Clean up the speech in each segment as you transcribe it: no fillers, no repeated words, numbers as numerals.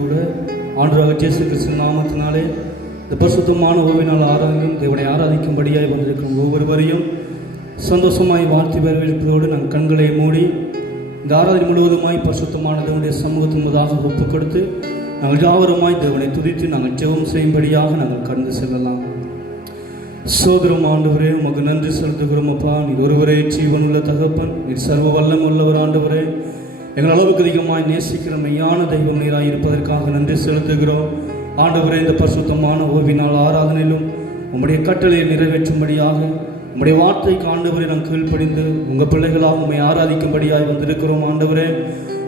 கூட ஆண்டவராக இயேசு கிறிஸ்து நாமத்தினாலே இந்த பரிசுத்தமான ஓவினால் ஆராதனையும் தேவனை ஆராதிக்கும்படியாய் வந்திருக்கும் ஒவ்வொருவரையும் சந்தோஷமாய் வாழ்த்தி வரவேற்பதோடு நாங்கள் கண்களை மூடி இந்த ஆராதனை முழுவதுமாய் பரிசுத்தமான தேவனுடைய சமூகத்தின் முதாக ஒப்புக் கொடுத்து நாங்கள் யாவருமாய் தேவனை துதித்து நாங்கள் ஜெபம் செய்யும்படியாக நாங்கள் கடந்து செல்லலாம். சோதரம் ஆண்டவரே, உமக்கு நன்றி செலுத்துகிறோம் அப்பா. நீர் ஒருவரே ஜீவனுள்ள தகப்பன், நீர் சர்வ வல்லம் உள்ளவர் ஆண்டவரே. எங்கள் அளவுக்கு அதிகமாய் நேசிக்கிற மெய்யான தெய்வம் நீராய் இருப்பதற்காக நன்றி செலுத்துகிறோம் ஆண்டவரே. இந்த பரிசுத்தமான ஓவினால் ஆராதனையிலும் உம்முடைய கட்டளையை நிறைவேற்றும்படியாக உம்முடைய வார்த்தைக்கு ஆண்டவரை நாங்கள் கீழ்ப்படிந்து உங்கள் பிள்ளைகளாக உண்மை ஆராதிக்கும்படியாக வந்திருக்கிறோம் ஆண்டவரே.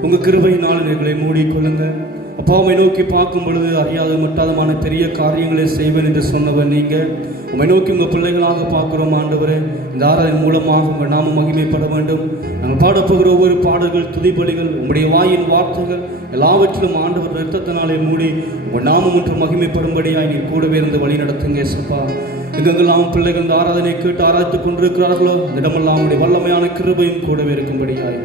உங்கள் கிருபையினால் எங்களை மூடிக்கொள்ளுங்கள் அப்பா. உம்மை நோக்கி பார்க்கும் பொழுது அறியாத மட்டாதமான பெரிய காரியங்களை செய்வேன் என்று சொன்னவர் நீங்கள். உம்மை நோக்கி உங்கள் பிள்ளைகளாக பார்க்குறோம் ஆண்டவரே. இந்த ஆராதனை மூலமாக உங்கள் நாமம் மகிமைப்பட வேண்டும். நாங்கள் பாடப்போகிற ஒவ்வொரு பாடல்கள், துதிபலிகள், உங்களுடைய வாயின் வார்த்தைகள் எல்லாவற்றிலும் ஆண்டவர் இரத்தத்தினாலே மூடி உங்கள் நாமம் என்று மகிமைப்படும்படியாக நீர் கூடவே இருந்து வழி நடத்துங்க ஏசப்பா. எங்கெங்கெல்லாம் பிள்ளைகள் இந்த ஆராதனை கேட்டு ஆராய்த்துக் கொண்டிருக்கிறார்களோ இந்த இடமெல்லாம் அவனுடைய வல்லமையான கிருபையும் கூடவே இருக்கும்படியாய்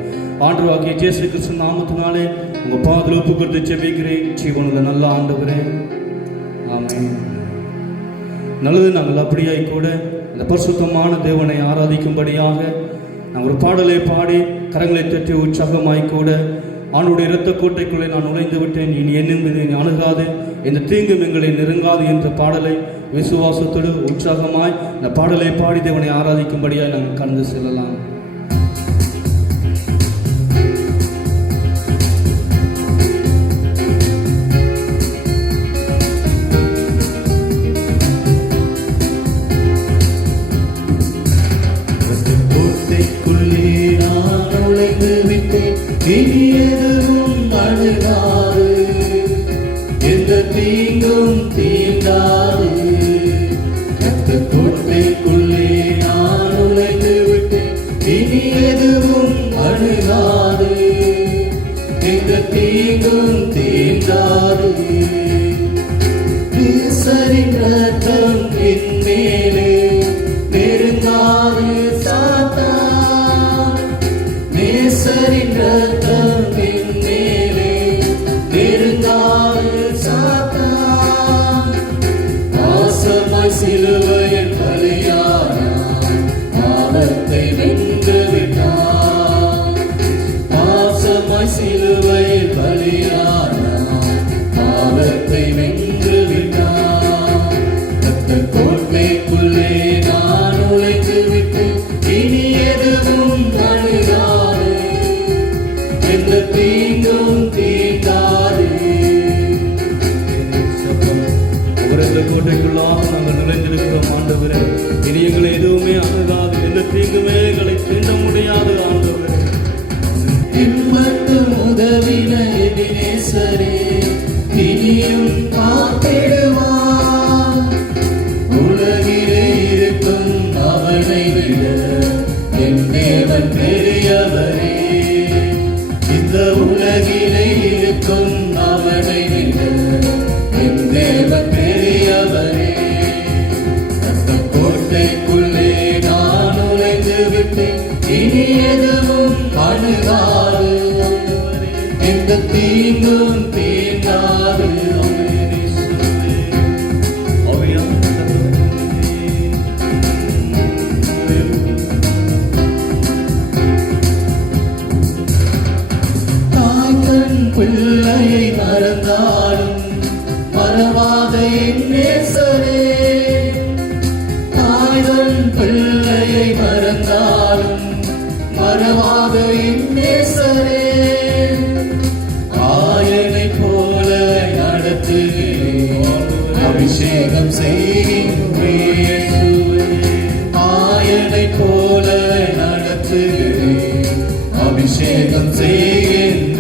ஆண்டவராகிய இயேசு கிறிஸ்து நாமத்தினாலே உங்கள் பாதத்தில் ஒப்பு கொடுத்து ஜெபிக்கிறேன் ஜீவனுள்ள நல்ல ஆண்டவரே, ஆமென். நல்லது. நாங்கள் அப்படியாய் கூட இந்த பரிசுத்தமான தேவனை ஆராதிக்கும்படியாக நாங்கள் ஒரு பாடலை பாடி கரங்களை தட்டி உற்சாகமாய் கூட ஆண்டுடைய இரத்த கோட்டைக்குள்ளே நான் நுழைந்து விட்டேன், இனி என்னும் அணுகாது, எந்த தீங்கும் எங்களை நெருங்காது என்ற பாடலை விசுவாசத்தோடு உற்சாகமாய் இந்த பாடலை பாடி தேவனை ஆராதிக்கும்படியாக நாங்கள் கடந்து செல்லலாம். இனி எதுவும் அணுகாது, எந்த தீங்கும் தீண்டாது. இரத்தக் கோட்டைக்குள்ளே நான் நுழைந்து விட்டேன், இனி எதுவும் அணுகாது, எந்த தீங்கும் தீண்டாது. நேசரின் இரத்தம் என் மேலே நெருங்காது சாத்தான், நேசரின் இரத்தம் என் மேலே நெருங்காது சாத்தான். பாசமாய் சிலுவையில் பலியானார், பாவத்தை வென்று விட்டார். பாசமாய் சிலுவையில் பலியானார், பாவத்தை வென்று விட்டார். இரத்தக் கோட்டைக்குள்ளே நான் நுழைந்து விட்டேன், இனி எதுவும் அணுகாது, எந்த தீங்கும் தீண்டாது. ஒவ்வொரு கோட்டைக்குள்ளாக நாங்கள் நுழைந்திருக்கிறோம் ஆண்டவரே. இனி எங்களை எதுவுமே அணுகாது, எந்த தீங்குமே எங்களை தீண்ட முடியாது ஆண்டவரே. இம்மட்டும் உதவின எபினேசரே, இனியும் காத்திடுவார். உலகிலே இருக்கும் அவனை விட என் தேவன் பெரியவரே. இந்த உலகிலே இருக்கும் அவனை விட என் தேவன் பெரியவரே. இரத்தக் கோட்டைக்குள்ளே நான் நுழைந்து விட்டேன், இனி எதுவும் அணுகாது, எந்த தீங்கும் தீண்டாது. பிள்ளையை மறந்தாலும் மறவாத என் நேசரே, தாய்தன் பிள்ளையை மறந்தாலும் மறவாத என் நேசரே. ஆயனை போல நடத்துகிறேன், அபிஷேகம் செய்கின்றேன். ஆயனை போல நடத்துகிறேன், அபிஷேகம் செய்கின்றேன்.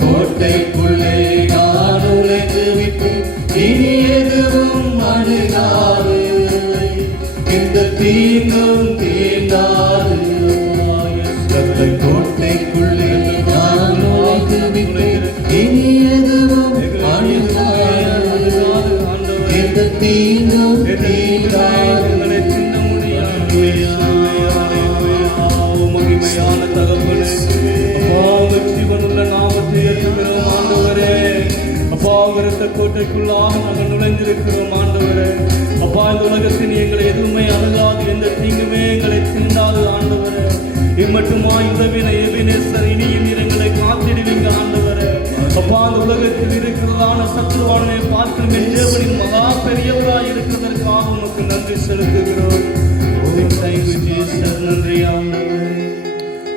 கோட்டைக்குள்ளே நான் நுழைந்து விட்டேன், இனி எதுவும் அணுகாது, எந்த தீங்கும் தீண்டாது. இரத்தக் கோட்டைக்குள்ளே நான் நுழைந்து விட்டேன், இனி எதுவும் அணுகாது, எந்த தீங்கும் தீண்டாது. மகிமையான தகவலே, ஜீவனுள்ள நாமத்தை அறிகிறோம் ஆண்டவரே. மகாபரத்த கோட்டைக்குள்ளாக நாங்கள் நுழைந்திருக்கிறோம் ஆண்டவரே. அப்பா, இந்த உலகத்தின் எங்களை எதுவுமே அணுகாது, எந்த தீங்குமே எங்களை தீண்டாது ஆண்டவரே. இம்மட்டுமா உதவின எபினேசர் இனியும் எங்களை காத்திடுவீங்க ஆண்டவரே. அப்பா, அந்த உலகத்தில் இருக்கிறதான சத்துருவானனை பார்க்கும் என் தேவனின் மகா பெரியவராய் இருக்கிறதற்காக உமக்கு நன்றி செலுத்துகிறோம். நன்றி ஆண்டவரே.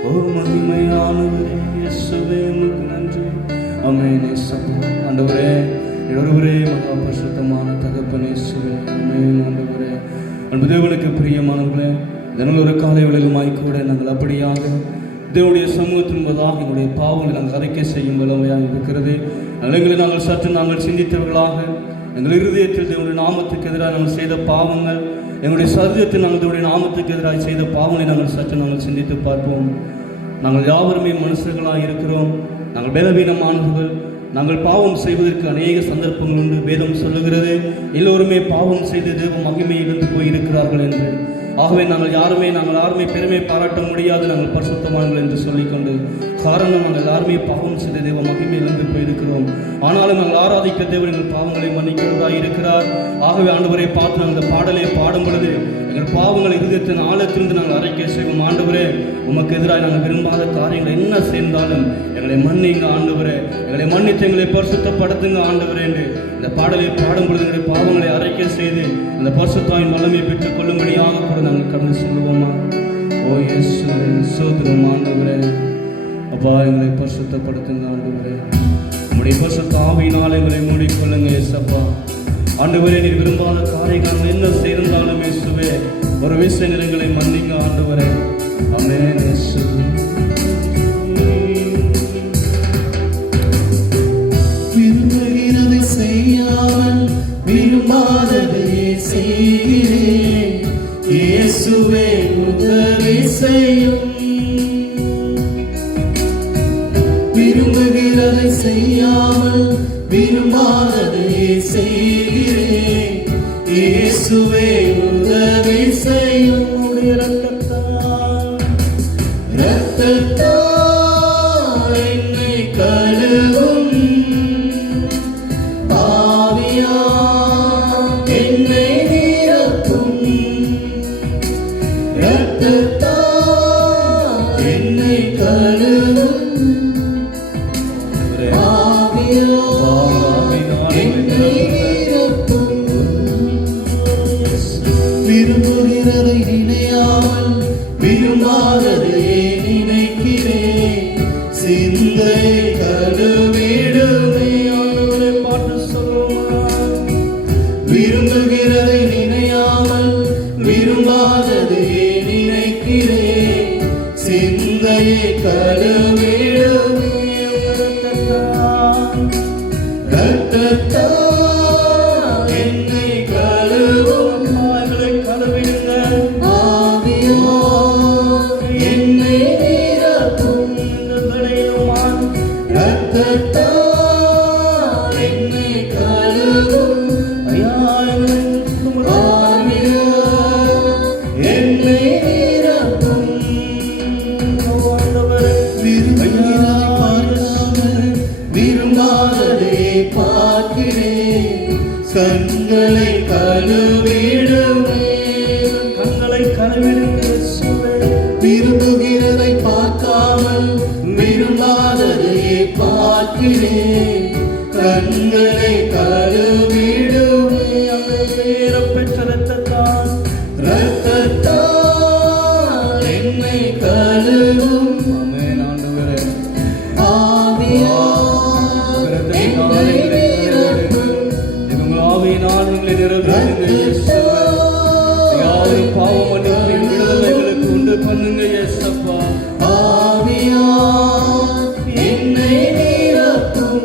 ஓ மகிமையானவரே இயேசுவே, உமக்கு நன்றி. ஆமென். ஆண்டவரே, ஒருவரே மகா பரிசுத்தமான தகப்பனே இயேசுவே. ஆமென் ஆண்டவரே. அன்பு தேவனுக்கு பிரியமானவர்களே, தினம் ஒரு காலை வேளையிலுமாய் கூட நாங்கள் அப்படியாக தேவனுடைய சமூகத்தின் என்பதாக எங்களுடைய பாவங்களை நாங்கள் அறிக்கை செய்யும் வல்லமையாக இருக்கிறது. எங்களை நாங்கள் சிந்தித்தவர்களாக எங்கள் இருதயத்தில் தேவனுடைய நாமத்துக்கு எதிராக நாங்கள் செய்த பாவங்கள், எங்களுடைய சரீரத்தில் நாங்கள் தேவனுடைய நாமத்துக்கு எதிராக செய்த பாவங்களை நாங்கள் சிந்தித்து பார்ப்போம். நாங்கள் யாவருமே மனுஷர்களாக இருக்கிறோம். நாங்கள் பலவீனமானவர்கள். நாங்கள் பாவம் செய்வதற்கு அநேக சந்தர்ப்பங்கள் உண்டு. வேதம் சொல்லுகிறது, எல்லோருமே பாவம் செய்து தேவ மகிமையிலிருந்து போயிருக்கிறார்கள் என்று. ஆகவே நாங்கள் யாருமே பெருமை பாராட்ட முடியாது, நாங்கள் பரிசுத்தமானவர்கள் என்று சொல்லிக்கொண்டு, காரணம் நாங்கள் யாருமே பாவம் செய்த தேவ மகிமையிலிருந்து போயிருக்கிறோம். ஆனாலும் நாங்கள் ஆராதிக்க தேவன் எங்கள் பாவங்களை மன்னிக்கிறவராக இருக்கிறார். ஆகவே ஆண்டவரை பார்த்து நாங்கள் இந்த பாடலை பாடும் பொழுது எங்கள் பாவங்களை இருதயத்தின் ஆழத்திலிருந்து நாங்கள் அறிக்கை செய்வோம். ஆண்டவரே, உமக்கு எதிராக நாங்கள் விரும்பாத காரியங்கள் என்ன சேர்ந்தாலும் எங்களை மன்னிங்க ஆண்டவரே. எங்களை மன்னித்து எங்களை பரிசுத்தப்படுத்துங்க ஆண்டவரே என்று இந்த பாடலை பாடும் பொழுது எங்களுடைய பாவங்களை அறிக்கை செய்து அந்த பரிசுத்தாவின் வல்லமையை பெற்றுக் கொள்ளும்படியாக கூட நாங்கள் கடந்து சொல்லுவோமா. ஓ இயேசுவே, சோதரம் ஆண்டவரே. அப்பா, எங்களை பரிசுத்தப்படுத்துங்க ஆண்டவரே. உம்முடைய பரிசுத்த ஆவியினால் எங்களை மூடிக்கொள்ளுங்க இயேசப்பா. ஆண்டவரே, நீர் விரும்பாத காரியங்கள் என்ன செய்திருந்தாலும் இயேசுவே, ஒரு விஷயம் எங்களை மன்னிங்க ஆண்டவரே. ஆமென் இயேசுவே. விரும்புகிறதை செய்யாமல் விரும்பாததையே செய்கிறேன். இயேசுவே, உதவி செய்யும். விரும்புகிறதை செய்யாமல் விரும்பாததையே செய்கிறேன். இயேசுவே, உதவி செய்யும். இரத்தத்தால் என்னை கழுவும், ஆவியால் என்னை நிரப்பும். இரத்தத்தால் என்னை கழுவும், ஆவியால் என்னை நிரப்பும். விரும்புகிறதை நினையாமல் விரும்பாததையே நினைக்கிறேன். சிந்தை கழுவிடுமே. பாட்டு சொல்லுமா. விரும்புகிறதை நினையாமல் விரும்பாததையே நினைக்கிறேன். சிந்தையை கழுவிடுமே. இரத்தத்தால் என்னை கழுவும், கழுவிடுங்க. ஆவியால் என்னை நிரப்பும். இரத்தத்தால் என்னை கழுவும், ஆவியால் என்னை நிரப்பும். விரும்புகிறதை பார்க்காமல் விரும்பாததை பார்க்கிறேன். கண்களை கழுவிடுமே. கண்களை கழுவிடுங்க. விரும்புகிறதை பார்க்காமல் விரும்பாததையே பார்க்கிறேன். கண்களை கழுவிடுமே. பெற்ற இரத்தத்தால் என்னை கழுவும். ஆமென் ஆண்டவரே. ஆவியால் என்னை நிரப்பும். உங்கள் ஆவியினால் எங்களை நிரப்புங்க இயேசுவே. யாரும் பாவம் மன்னிப்பின் விடுதலை எங்களுக்கு உண்டு பண்ணுங்க இயேசப்பா. ஆவியால் என்னை நிரப்பும்.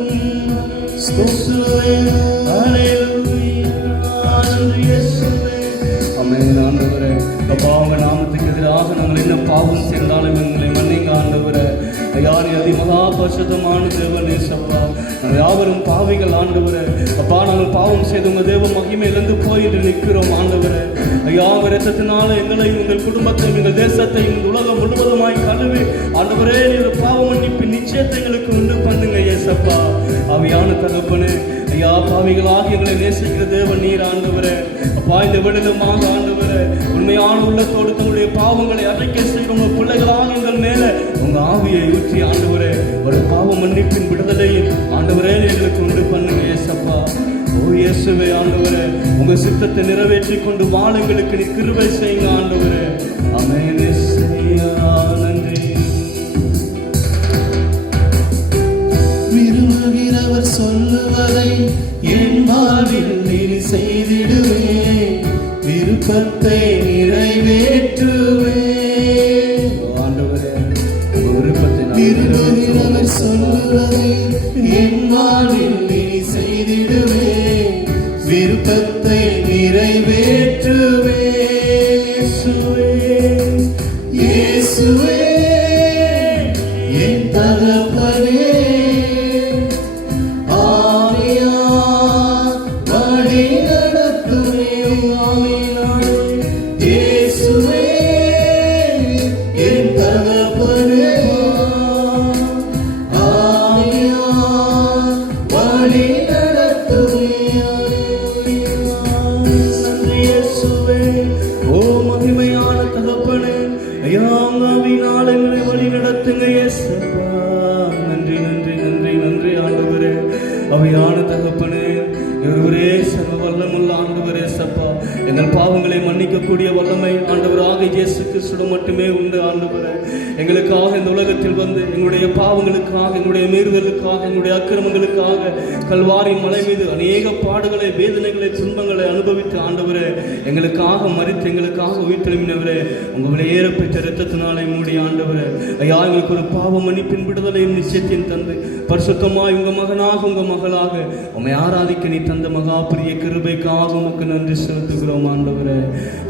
ஆமென் ஆண்டவரே. அப்பா, உங்க நாமத்துக்கு எதிராக நாங்கள் என்ன பாவம் செய்தாலும் எங்களை மன்னிங்க ஆண்டவரே. யார் அதி மகா பரிசுத்தமான தேவன் இயேசப்பா. நாங்கள் யாவரும் பாவிகள் ஆண்டவரே. அப்பா, நாங்கள் நாங்கள் பாவம் செய்து உங்கள் தேவ மகிமையிலிருந்து போயிட்டு நிற்கிறோம் ஆண்டவரே. ஐயா, இரத்தத்தினால எங்களையும் எங்கள் குடும்பத்தையும் எங்கள் தேசத்தையும் இந்த உலகம் முழுவதுமாய் கழுவி ஆண்டவரே நீர் பாவ மன்னிப்பின் நிச்சயத்தை எங்களுக்கு உண்டு பண்ணுங்க இயேசப்பா. ஆவியான தகப்பனே, ஐயா பாவிகளாக எங்களை நேசிக்கிற தேவன் நீர் ஆண்டவரே. அப்பா, இந்த விடுதமாக ஆண்டவரே உண்மையான உள்ளத்தோடு தன்னுடைய பாவங்களை அடைக்க செய்கிற உங்கள் பிள்ளைகளாக எங்கள் மேல உங்க ஆவியை ஊற்றி ஆண்டவரே ஒரு பாவ மன்னிப்பின் விடுதலையை ஆண்டவரே எங்களுக்கு உண்டு பண்ணுங்க இயேசப்பா. ஓ இயேசுவே ஆண்டவரே, உங்க சித்தத்தை நிறைவேற்றி கொண்டு வாழங்களுக்கு நீ கிருபை செய்யுங்க ஆண்டவரே. ஆமென் இயேசுவே, நன்றி. விரும்புகிறவர் சொல்லுவதை என் வாழ்வில் நீ செய்திடுவே, விருப்பத்தை நிறைவேற்றுவே. ஆண்டவரே, உங்க விருப்பத்தை விரும்புகிறவர் சொல்லுவதை என் வாழ்வில் நீ செய்திடுவே, விருப்பத்தை நிறைவேற்றுவே. இயேசுவே என் தகப்பனே, ஆவியார் வழி நடத்துமே. இயேசுவே என் தகப்பனே, ஆவியார் வழி நடத்துமே. நன்றி இயேசுவே. ஓ மகிமையான தகப்பனே, ஐயா ஆவியினால் எங்களை வழி நடத்துங்க இயேசப்பா. நன்றி நன்றி நன்றி நன்றி ஆண்டவரே. அவையான தகப்பனே, ஒருவரே சர்வ வல்லமுள்ள ஆண்டவரே சப்பா. எங்கள் பாவங்களை மன்னிக்கக்கூடிய வல்லமை ஆண்டவராக இயேசு கிறிஸ்துவிடம் மட்டுமே உண்டு ஆண்டவரே. எங்களுக்காக இந்த உலகத்தில் வந்து எங்களுடைய பாவங்களுக்காக, எங்களுடைய மீறுதலுக்காக, எங்களுடைய அக்கிரமங்களுக்காக கல்வாரி மலை மீது அநேக பாடுகளை, வேதனைகளை, துன்பங்களை அனுபவித்து ஆண்டவரே எங்களுக்காக மரித்து எங்களுக்காக உயிர்த்தெழும்பினவரே, உங்கள் விலையேறப்பெற்ற இரத்தத்தினாலே மூடி ஆண்டவரே. ஐயா, எங்களுக்கு ஒரு பாவ மன்னிப்பின் விடுதலையும் நிச்சயத்தையும் தந்து பரிசுத்தமாய் உங்க மகனாக உங்க மகளாக உம்மை ஆராதிக்க நீ தந்த மகா பெரிய கிருபைக்காக உமக்கு நன்றி செலுத்துகிறோம் ஆண்டவரே.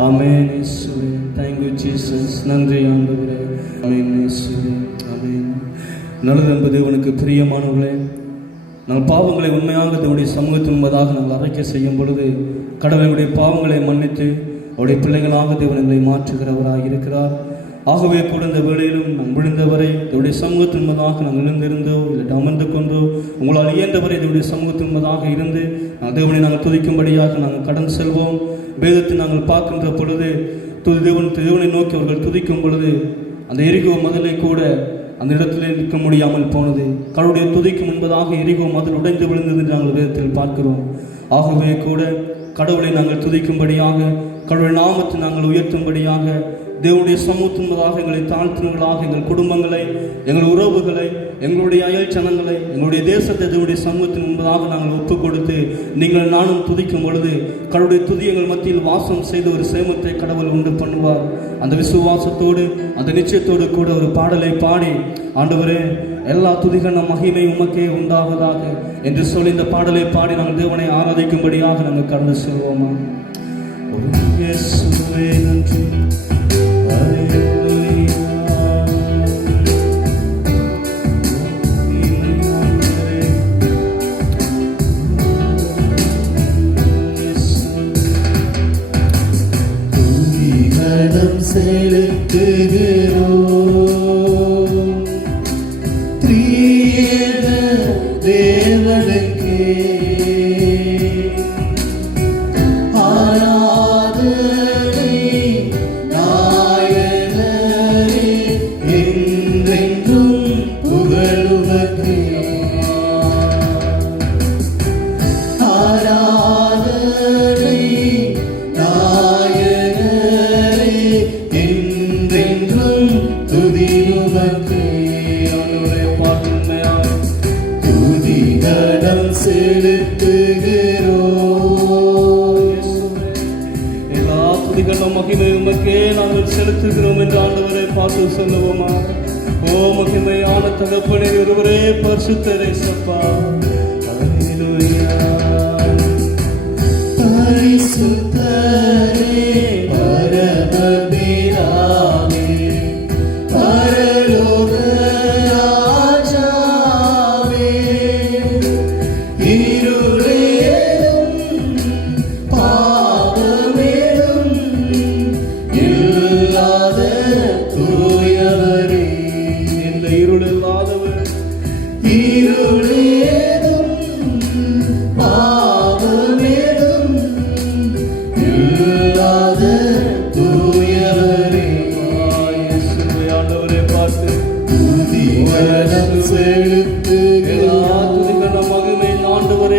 ஆமென் இயேசுவே. Thank you Jesus. நன்றி ஆண்டவரே. ஆமென் இயேசுவே. ஆமென். நல்லது என்பது தேவனுக்கு பிரியமானவர்களே, நாங்கள் பாவங்களை உண்மையாக தேவனுடைய சமூகத்தின் முன்பதாக நாங்கள் அறிக்கை செய்யும் பொழுது கடவுளுடைய பாவங்களை மன்னித்து அவருடைய பிள்ளைகளாக தேவன் எங்களை மாற்றுகிறவராக இருக்கிறார். ஆகவே கூட இந்த வேளையிலும் நாம் விழுந்தவரை இதனுடைய சமூகத்தின் முன்பதாக நாங்கள் எழுந்திருந்தோ இல்லை அமர்ந்து கொண்டோ உங்களால் இயன்றவரை இதனுடைய சமூகத்தின் முன்பதாக இருந்து தேவனை நாங்கள் துதிக்கும்படியாக நாங்கள் கடந்து செல்வோம். வேதத்தை நாங்கள் பார்க்கின்ற பொழுது தேவனை நோக்கி அவர்கள் துதிக்கும் பொழுது அந்த எரிகோ மதிலை கூட அந்த இடத்துல நிற்க முடியாமல் போனது. கடவுளுடைய துதிக்கு முன்பதாக எரிகோ மதில் உடைந்து விழுந்தது என்று நாங்கள் வேதத்தில் பார்க்கிறோம். ஆகவே கூட கடவுளை நாங்கள் துதிக்கும்படியாக, கடவுள் நாமத்தை நாங்கள் உயர்த்தும்படியாக, தேவனுடைய சமூகத்தின்பதாக எங்களை தாழ்த்தினர்களாக எங்கள் குடும்பங்களை, எங்கள் உறவுகளை, எங்களுடைய அயல் சனங்களை, எங்களுடைய தேசத்தை தேவனுடைய சமூகத்தின் முன்பதாக நாங்கள் ஒப்புக் கொடுத்து நீங்கள் நானும் துதிக்கும் பொழுது கடவுளுடைய துதி எங்கள் மத்தியில் வாசம் செய்த ஒரு சேமத்தை கடவுள் உண்டு பண்ணுவார். அந்த விசுவாசத்தோடு அந்த நிச்சயத்தோடு கூட ஒரு பாடலை பாடி ஆண்டவரே எல்லா துதிகன மகிமை உமக்கே உண்டாவதாக என்று சொல்லி இந்த பாடலை பாடி நாங்கள் தேவனை ஆராதிக்கும்படியாக நாங்கள் கடந்து செல்வோமா. நன்றி. செலுத்துகிறோம் திரியேக தேவனுக்கே ஆராதனை நாயகரே என்றென்றும் புகழுமக்கே. ஆராதனை மகிமை உமக்கே நாங்கள் செலுத்துகிறோம் என்று ஆண்டவரை பார்த்து சொல்லுவோமா. ஓ மகிமையான தகப்பனே, ஒருவரே பரிசுத்தரே சப்பா. பரிசுத்தரே பரமபிதாவே பரலோக ராஜாவே இருளேதும்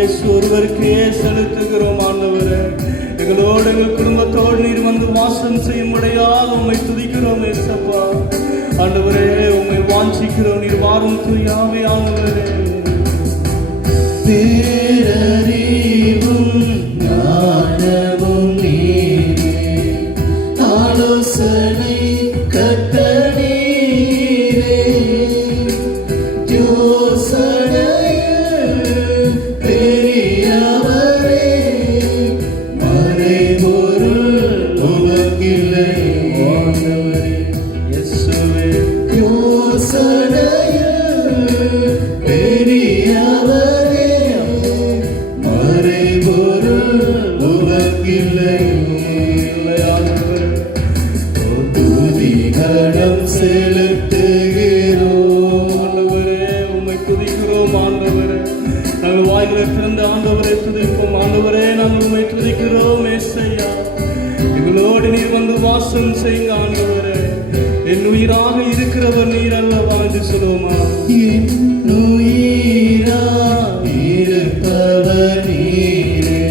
இயேசு ஒருவருக்கே செலுத்துகிறோம் ஆண்டவரே. எங்களோடு எங்கள் குடும்பத்தோடு நீர் வந்து வாசம் செய்யும்படியாக உம்மை துதிக்கிறோம் ஏசப்பா. ஆண்டவரே உம்மை வாஞ்சிக்கிறோம், நீர் வாரும் தூயாவே ஆண்டவரே. பேரறிவும் ஞானமும் நீரே, ஆலோசனை கர்த்தர் நீரே, யோசனையில் பெரியவரே, மறைபொருள் உமக்கில்லை ஆண்டவரே. இயேசுவே யோசனையில் பெரியவரே, மறைபொருள் உமக்கில்லை ஆண்டவரே. துதிகரம் செலுத்துகிறோம் ஆண்டவரே உம்மை துதிக்கிறோம் ஆண்டவரே. நாங்கள் வாய்களை திறந்த ஆண்டவரை துதிப்போம் ஆண்டவரே. நாங்கள் உம்மை துதிக்கிறோம் ஏசையா. எங்களோடு நீர் வந்து வாசம் செய்யுங்க ஆண்டவரே. என் உயிராக இருக்கிறவர் நீர் அல்லவா என்று சொல்லுவோமா? என் உயிராய் இருப்பவர் நீரே,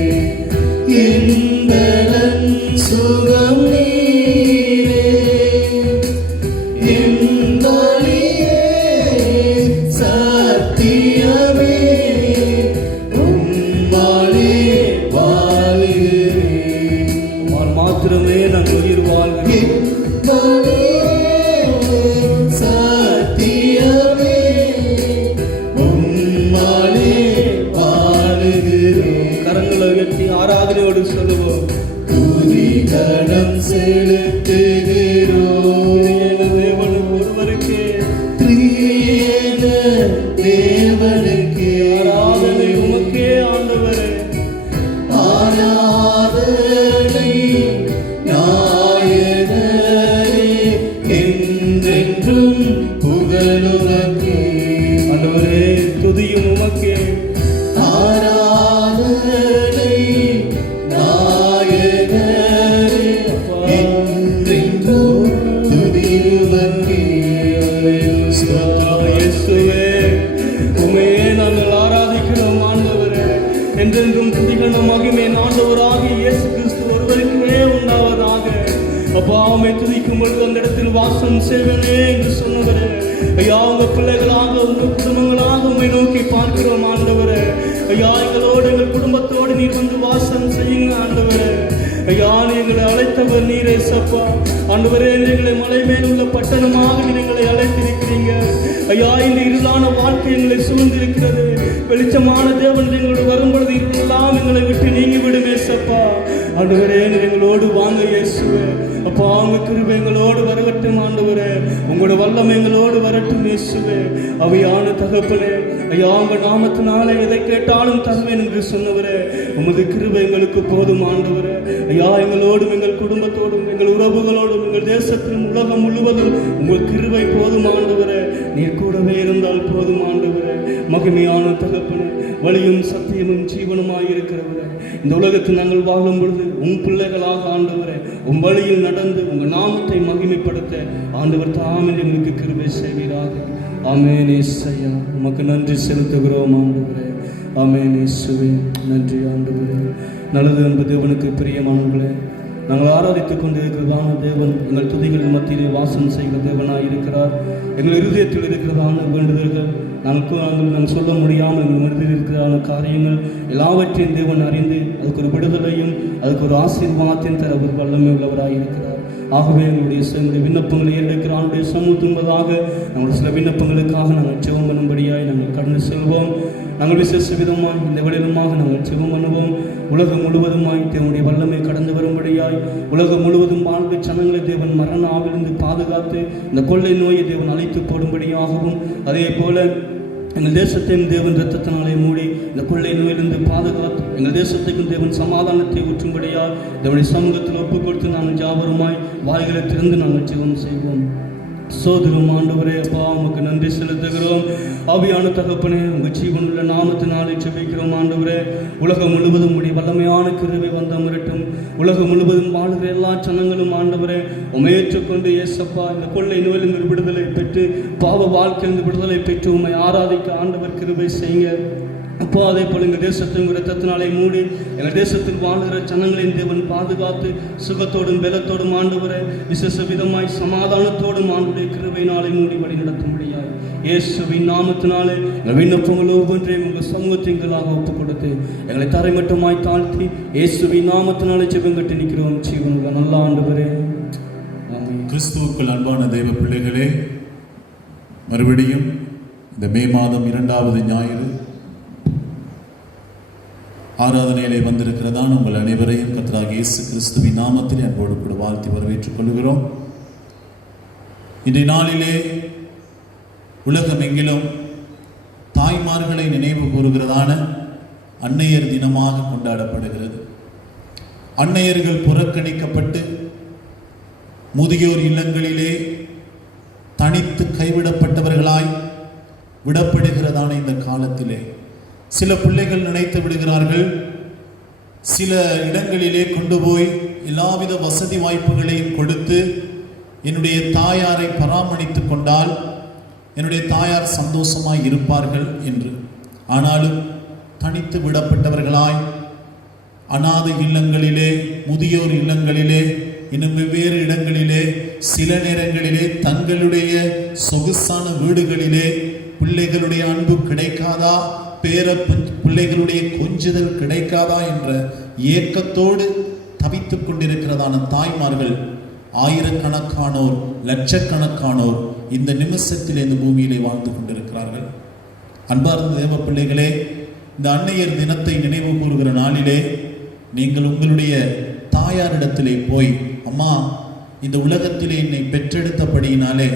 என் பலன் சுகம் நீரே, என் வழியே சத்தியமே, உம்மாலே வாழுகிறேன். உம்மால் மாத்திரமே நாங்கள் உயிர் வாழ்கிறோம். சத்தியமே, உம்மாலே வாழுகிறேன். கரங்களை உயர்த்தி ஆராதனையோடு சொல்லுவோம். துதிகரம் செலுத்துகிறோம் தேவன் ஒருவருக்கே திரியேக தேவனுக்கே ஆராதனை உமக்கே ஆண்டவரே. ஆராதனை நாயகரே, என்றென்றும் புகழுமக்கே ஆண்டவரே துதியும் உமக்கே. ஆராதனை நாயகரே, என்றென்றும் துதியுமக்கே. இயேசுவே உம்மையே நாங்கள் ஆராதிக்கிறோம் ஆண்டவரே. என்றென்றும் துதிகன மகிமை ஆண்டவராகிய இயேசு கிறிஸ்து ஒருவருக்கே உண்டாவதாக. அப்பா உம்மை துதிக்கும் பொழுது அந்த இடத்தில் வாசம் செய்வனே என்று சொன்னவரே. ஐயா உங்க பிள்ளைகளாக உங்க குடும்பங்களாக உம்மை நோக்கி பார்க்கிறோம் ஆண்டவரே. ஐயா எங்களோடு எங்கள் குடும்பத்தோடு நீர் வந்து வாசம் செய்யுங்க ஆண்டவரே. ஐயா எங்களை அழைத்தவர் நீரே சப்பா. ஆண்டவரே எங்களை மலை மேல் உள்ள பட்டணமாக எங்களை அழைத்திருக்கிறீங்க. ஐயா இந்த இருளான வாழ்க்கை எங்களை சூழ்ந்திருக்கிறது. வெளிச்சமான தேவன் எங்களோடு வரும்பொழுது இருளெல்லாம் எங்களை விட்டு நீங்கி விடுமே சப்பா. ஆண்டவரே எங்களோடு வாங்க இயேசுவே. அப்பா அவங்க கிருபை எங்களோடு வரட்டும் ஆண்டவரே. உங்களோட வல்லமை எங்களோடு வரட்டும் இயேசுவே. அவையான தகப்பனே ஐயா உங்க நாமத்தினாலே எதை கேட்டாலும் தருவேன் என்று சொன்னவரே. உமது கிருபை எங்களுக்கு போதும் ஆண்டவரே. ஐயா எங்களோடும் எங்கள் குடும்பத்தோடும் எங்கள் உறவுகளோடும் எங்கள் தேசத்திலும் உலகம் முழுவதும் உங்கள் கிருபை போதும் ஆண்டவரே. நீர் கூடவே இருந்தால் போதும் ஆண்டவரே. மகிமையான தகப்பனே, வழியும் சத்தியமும் ஜீவனுமாய் இருக்கிறவரே, இந்த உலகத்தில் நாங்கள் வாழும் பொழுது உன் பிள்ளைகளாக ஆண்டவரே உன் வழியில் நடந்து உங்கள் நாமத்தை மகிமைப்படுத்த ஆண்டவர் தாமே எங்களுக்கு கிருபை செய்வீராக. ஆமென் இயேசுவே. உமக்கு நன்றி செலுத்துகிறோம் ஆண்டவரே. ஆமென் இயேசுவே. நன்றி ஆண்டவரே. நல்லது என்பது தேவனுக்கு பிரியமானவர்களே, நாங்கள் ஆராதித்துக் கொண்டிருக்கிறதான தேவன் எங்கள் துதிகளின் மத்தியிலே வாசம் செய்கிற தேவனாய் இருக்கிறார். எங்கள் இருதயத்தில் இருக்கிறதான வேண்டுதல்கள் நாங்கள் சொல்ல முடியாமல் எங்கள் மனதில் இருக்கிறதான காரியங்கள் எல்லாவற்றையும் தேவன் அறிந்து அதுக்கு ஒரு விடுதலையும் அதுக்கு ஒரு ஆசீர்வாதத்தையும் தர ஒரு வல்லமை உள்ளவராய் இருக்கிறார். ஆகவே எங்களுடைய விண்ணப்பங்களை ஏற்கிற ஆண்டுடைய சமூகத்துன்பதாக நம்முடைய சில விண்ணப்பங்களுக்காக நாங்கள் ஜெபம் பண்ணும்படியாய் நாங்கள் கடந்து செல்வோம். நாங்கள் விசேஷ விதமாய் இந்த வேளையிலுமாக நாங்கள் ஜெபம் பண்ணுவோம். உலகம் முழுவதுமாய் தேவனுடைய வல்லமை கடந்து வரும்படியாய் உலகம் முழுவதும் வாழ்க்கை சனங்களை தேவன் மரண ஆவிலிருந்து பாதுகாத்து இந்த கொள்ளை நோயை தேவன் அழித்து போடும்படியாகவும், அதே போல எங்கள் தேசத்தையும் தேவன் இரத்தத்தினாலே மூடி இந்த கொள்ளை நோயிலிருந்து பாதுகாத்து எங்கள் தேசத்துக்கும் தேவன் சமாதானத்தை ஊற்றும்படியால் தேவனுடைய சமூகத்தில் ஒப்புக் கொடுத்து நாங்கள் ஜாபருமாய் வாய்களை திறந்து நாங்கள் ஜெபம் செய்வோம். சோதரும் ஆண்டவரே, அப்பா உமக்கு நன்றி செலுத்துகிறோம். ஆவியான தகப்பனே, உங்கள் ஜீவனுள்ள நாமத்தினாலே ஜெபிக்கிறோம் ஆண்டவரே. உலகம் முழுவதும் உடைய வல்லமையான கிருபை வந்து அமரட்டும். உலகம் முழுவதும் வாழ்கிற எல்லா ஜனங்களும் ஆண்டவரே உம்மை ஏற்றுக்கொண்டு இயேசப்பா இந்த கொள்ளை நோயிலிருந்து விடுதலை பெற்று பாவ வாழ்க்கையிலிருந்து விடுதலை பெற்று உம்மை ஆராதிக்க ஆண்டவர் கிருபை செய்யுங்க. அப்போ அதே போல் எங்கள் தேசத்தின் இரத்தத்தினாலே மூடி எங்கள் தேசத்தில் வாழ்கிற ஜனங்களின் தேவன் பாதுகாத்து சுகத்தோடும் பலத்தோடும் ஆண்டவரை விசேஷ விதமாய் சமாதானத்தோடும் ஆண்டுடைய கிருபையினாலே மூடி வழி நடத்தும்படியாய் இயேசுவின் நாமத்தினாலே எங்கள் விண்ணப்பங்கள் ஒவ்வொன்றையும் உங்கள் சமூகத்திங்களாக ஒப்புக் கொடுத்து எங்களை தரைமட்டமாய் தாழ்த்தி இயேசுவின் நாமத்தினாலே ஜெபங்கட்டி நிற்கிறோம். ஜீவனுள்ள நல்ல ஆண்டவரே, ஆமென். கிறிஸ்துவுக்குள் அன்பான தெய்வ பிள்ளைகளே, மறுபடியும் இந்த மே மாதம் 2வது ஞாயிறு ஆராதனையிலே வந்திருக்கிறதான உங்கள் அனைவரையும் கர்த்தராகிய இயேசு கிறிஸ்துவின் நாமத்தில் அன்போடு கூட வாழ்த்தி வரவேற்றுக் கொள்கிறோம். இன்றைய நாளிலே உலகமெங்கிலும் தாய்மார்களை நினைவு கூறுகிறதான அன்னையர் தினமாக கொண்டாடப்படுகிறது. அன்னையர்கள் புறக்கணிக்கப்பட்டு முதியோர் இல்லங்களிலே தனித்து கைவிடப்பட்டவர்களாய் விடப்படுகிறதான இந்த காலத்திலே சில பிள்ளைகள் நினைத்து விடுகிறார்கள், சில இடங்களிலே கொண்டு போய் எல்லாவித வசதி வாய்ப்புகளையும் கொடுத்து என்னுடைய தாயாரை பராமரித்து கொண்டால் என்னுடைய தாயார் சந்தோஷமாய் இருப்பார்கள் என்று. ஆனாலும் தனித்து விடப்பட்டவர்களாய் அநாதை இல்லங்களிலே, முதியோர் இல்லங்களிலே, இன்னும் வெவ்வேறு இடங்களிலே, சில நேரங்களிலே தங்களுடைய சொகுசான வீடுகளிலே பிள்ளைகளுடைய அன்பு கிடைக்காதா, பேர பிள்ளைகளுடைய கொஞ்சுதல் கிடைக்காதா என்ற ஏக்கத்தோடு தவித்துக் கொண்டிருக்கிறதான தாய்மார்கள் ஆயிரக்கணக்கானோர், லட்சக்கணக்கானோர் இந்த நிமிஷத்தில் இந்த பூமியிலே வாழ்ந்து கொண்டிருக்கிறார்கள். அன்பார்ந்த தேவ பிள்ளைகளே, இந்த அன்னையர் தினத்தை நினைவு கூறுகிற நாளிலே நீங்கள் உங்களுடைய தாயாரிடத்திலே போய், அம்மா, இந்த உலகத்திலே என்னை பெற்றெடுத்தபடியினாலே,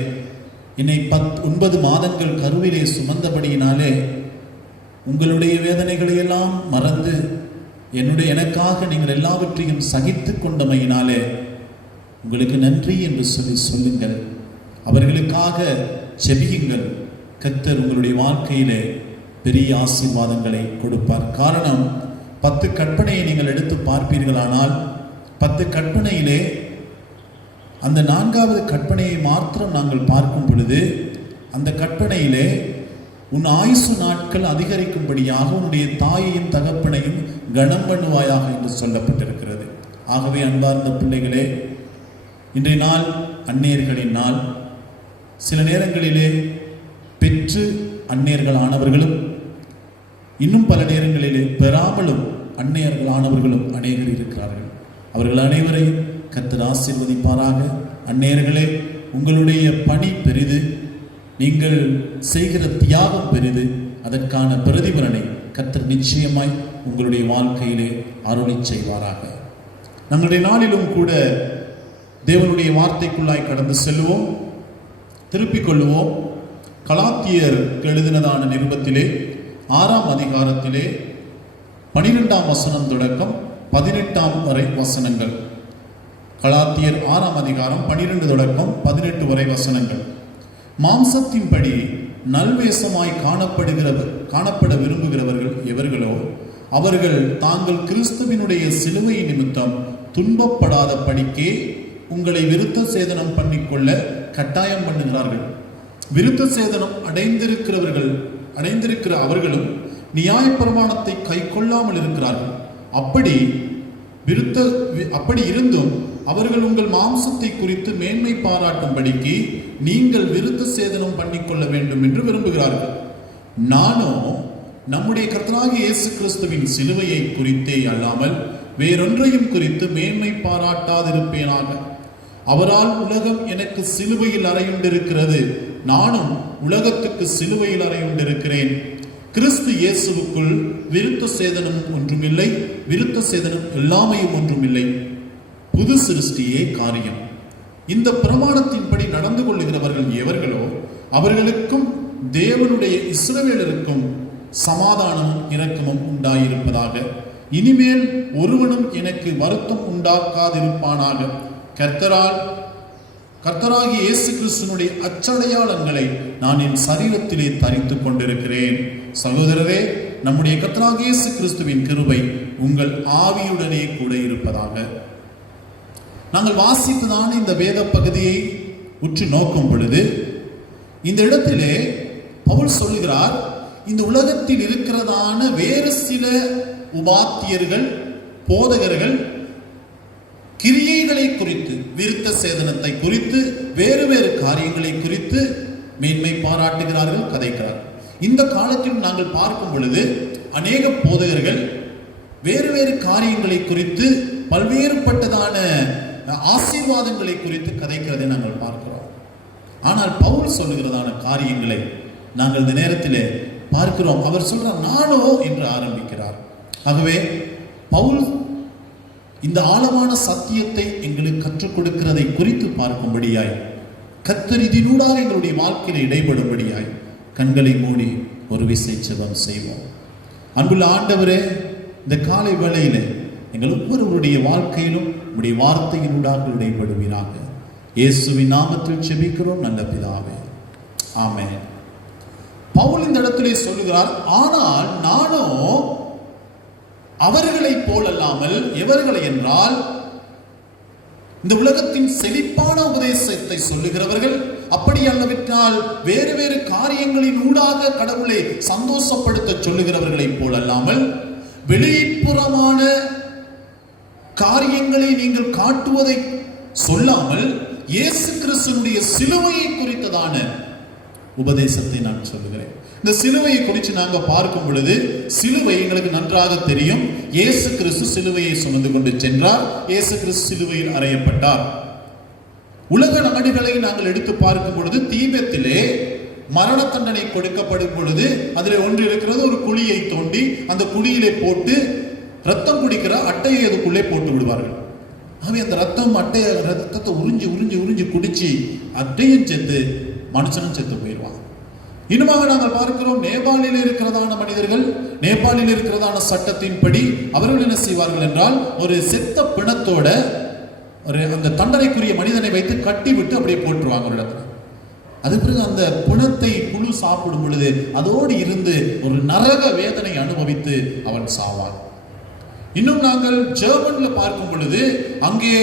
என்னை 9 மாதங்கள் கருவிலே சுமந்தபடியினாலே உங்களுடைய வேதனைகளை எல்லாம் மறந்து எனக்காக நீங்கள் எல்லாவற்றையும் சகித்து கொண்டமையினாலே உங்களுக்கு நன்றி என்று சொல்லுங்கள். அவர்களுக்காக ஜெபியுங்கள். கர்த்தர் உங்களுடைய வாழ்க்கையிலே பெரிய ஆசீர்வாதங்களை கொடுப்பார். காரணம், 10 கற்பனையை நீங்கள் எடுத்து பார்ப்பீர்களானால் 10 கற்பனையிலே அந்த 4வது கற்பனையை மாத்திரம் நாங்கள் பார்க்கும் பொழுது, அந்த கற்பனையிலே உன் ஆயுசு நாட்கள் அதிகரிக்கும்படியாக உன்னுடைய தாயையும் தகப்பனையும் கனம் பண்ணுவாயாக என்று சொல்லப்பட்டிருக்கிறது. ஆகவே அன்பார்ந்த பிள்ளைகளே, இன்றைய நாள் அன்னையர்களின் நாள். சில நேரங்களிலே பெற்று அன்னையர்களானவர்களும், இன்னும் பல நேரங்களிலே பெறாமலும் அன்னையர்களானவர்களும் அநேகர் இருக்கிறார்கள். அவர்கள் அனைவரையும் கர்த்தர் ஆசீர்வதிப்பாராக. அன்னையர்களே, உங்களுடைய பணி பெரிது, நீங்கள் செய்கிற தியாகம் பெரிது. அதற்கான பிரதிபலனை கர்த்தர் நிச்சயமாய் உங்களுடைய வாழ்க்கையிலே அருளி செய்வாராக. நம்முடைய நாளிலும் கூட தேவனுடைய வார்த்தைக்குள்ளாய் கடந்து செல்வோம், திருப்பிக் கொள்வோம். கலாத்தியர் எழுதினதான நிருபத்திலே 6ஆம் அதிகாரத்திலே 12ஆம் வசனம் தொடக்கம் 18ஆம் வரை வசனங்கள். கலாத்தியர் 6ஆம் அதிகாரம் 12 தொடக்கம் 18 வரை வசனங்கள். மாம்சத்தின்படி நல்வேஷமாய் காணப்பட விரும்புகிறவர்கள் எவர்களோ அவர்கள் தாங்கள் கிறிஸ்துவினுடைய சிலுவை நிமித்தம் துன்பப்படாத படிக்கே உங்களை விருத்த சேதனம் பண்ணிக்கொள்ள கட்டாயம் பண்ணுகிறார்கள். விருத்த சேதனம் அடைந்திருக்கிற அவர்களும் நியாயப்பிரமாணத்தை கை கொள்ளாமல் இருக்கிறார்கள். அப்படி இருந்தும் அவர்கள் உங்கள் மாம்சத்தை குறித்து மேன்மை பாராட்டும்படிக்கு நீங்கள் விருத்த சேதனம் பண்ணிக்கொள்ள வேண்டும் என்று விரும்புகிறார்கள். நானோ நம்முடைய கர்த்தராகிய இயேசு கிறிஸ்துவின் சிலுவையை குறித்தே அல்லாமல் வேறொன்றையும் குறித்து மேன்மை பாராட்டாதிருப்பேனாக. அவரால் உலகம் எனக்கு சிலுவையில் அறையுண்டிருக்கிறது, நானும் உலகத்துக்கு சிலுவையில் அறையுண்டிருக்கிறேன். கிறிஸ்து இயேசுவுக்குள் விருத்த சேதனம் ஒன்றுமில்லை, விருத்த சேதனம் எல்லாமையும் ஒன்றுமில்லை, புது சிருஷ்டியே காரியம். இந்த பிரமாணத்தின்படி நடந்து கொள்ளுகிறவர்கள் எவர்களோ அவர்களுக்கும் தேவனுடைய இஸ்ரவேலருக்கும் சமாதானமும் இரக்கமும் உண்டாயிருப்பதாக. இனிமேல் ஒருவனும் எனக்கு வருத்தம் உண்டாக்காதிருப்பானாக. கர்த்தராகிய இயேசு கிறிஸ்துவினுடைய அச்சடையாளங்களை நான் என் சரீரத்திலே தரித்துக் கொண்டிருக்கிறேன். சகோதரரே, நம்முடைய கர்த்தராகிய இயேசு கிறிஸ்துவின் கிருபை உங்கள் ஆவியுடனே கூட இருப்பதாக. நாங்கள் வாசிப்பதான இந்த வேத பகுதியை உற்று நோக்கும் பொழுது இந்த இடத்திலே பவுல் சொல்கிறார், இந்த உலகத்தில் இருக்கிறதான வேறு சில உபாத்தியர்கள், போதகர்கள் கிரியைகளை குறித்து, விருத்த சேதனத்தை குறித்து, வேறு வேறு காரியங்களை குறித்து மேன்மை பாராட்டுகிறார்கள், கதைக்கிறார்கள். இந்த காலத்தில் நாங்கள் பார்க்கும் பொழுது அநேக போதகர்கள் வேறு வேறு காரியங்களை குறித்து, பல்வேறுபட்டதான ஆசீர்வாதங்களை குறித்து கதைக்கிறதை நாங்கள் பார்க்கிறோம். ஆனால் பவுல் சொல்லுகிறதான காரியங்களை நாங்கள் இந்த நேரத்தில் பார்க்கிறோம். அவர் சொல்றார் நானோ என்று ஆரம்பிக்கிறார். ஆகவே பவுல் இந்த ஆழமான சத்தியத்தை எங்களுக்கு கற்றுக் கொடுக்கிறதை குறித்து பார்க்கும்படியாய், கர்த்தர் இதனூடாக எங்களுடைய வாழ்க்கையில் இடைபடும்படியாய் கண்களை மூடி ஒரு விசை ஜெபம் செய்வோம். அன்புள்ள ஆண்டவரே, இந்த காலை வேளையிலே எங்கள் ஒவ்வொருவருடைய வாழ்க்கையிலும் உடைய வார்த்தையினூடாக இடைபடுவீராக. இயேசுவின் நாமத்தில் ஜெபிக்கிறோம் நல்ல பிதாவே, ஆமென். பவுல் இந்த இடத்திலே சொல்லுகிறார், ஆனால் நானோ அவர்களைப் போலல்லாமல், எவர்களை என்றால் இந்த உலகத்தின் செழிப்பான உபதேசத்தை சொல்லுகிறவர்கள், அப்படி அல்லவிட்டால் வேறு வேறு காரியங்களின் ஊடாக கடவுளை சந்தோஷப்படுத்த சொல்லுகிறவர்களைப் போலல்லாமல், வெளிப்புறமான காரியங்களை நீங்கள் காட்டுவதை சொல்லாமல் இயேசு கிறிஸ்துவினுடைய சிலுவையை குறித்ததான உபதேசத்தை நான் சொல்லுகிறேன். இந்த சிலுவையை குறித்து நாங்க பார்க்கும் பொழுது, சிலுவை எங்களுக்கு நன்றாக தெரியும். இயேசு கிறிஸ்து சிலுவையை சுமந்து கொண்டு சென்றார். இயேசு கிறிஸ்து சிலுவையில் அறையப்பட்டார். உலக நாடுகளை நாங்கள் எடுத்து பார்க்கும் பொழுது, தீபத்திலே மரண தண்டனை கொடுக்கப்படும் பொழுது அதில் ஒன்று இருக்கிறது, ஒரு குழியை தோண்டி அந்த குழியிலே போட்டு ரத்தம் குடிக்கிற அட்டையை அதுக்குள்ளே போட்டு விடுவார்கள். ஆகவே அந்த ரத்தத்தை உறிஞ்சி உறிஞ்சி உறிஞ்சி குடிச்சு அட்டையும் செத்து மனுஷனும் செத்து போயிடுவாங்க. இன்னுமாக நாங்கள் பார்க்கிறோம், நேபாளில் இருக்கிறதான மனிதர்கள், நேபாளில் இருக்கிறதான சட்டத்தின்படி அவர்கள் என்ன செய்வார்கள் என்றால், ஒரு செத்த பிணத்தோட ஒரு அந்த தண்டனைக்குரிய மனிதனை வைத்து கட்டி விட்டு அப்படியே போட்டுருவாங்க ஒரு இடத்துல. அது பிறகு அந்த பிணத்தை புழு சாப்பிடும் பொழுது அதோடு இருந்து ஒரு நரக வேதனை அனுபவித்து அவன் சாவான். இன்னும் நாங்கள் ஜெர்மன்ல பார்க்கும் பொழுது, அங்கே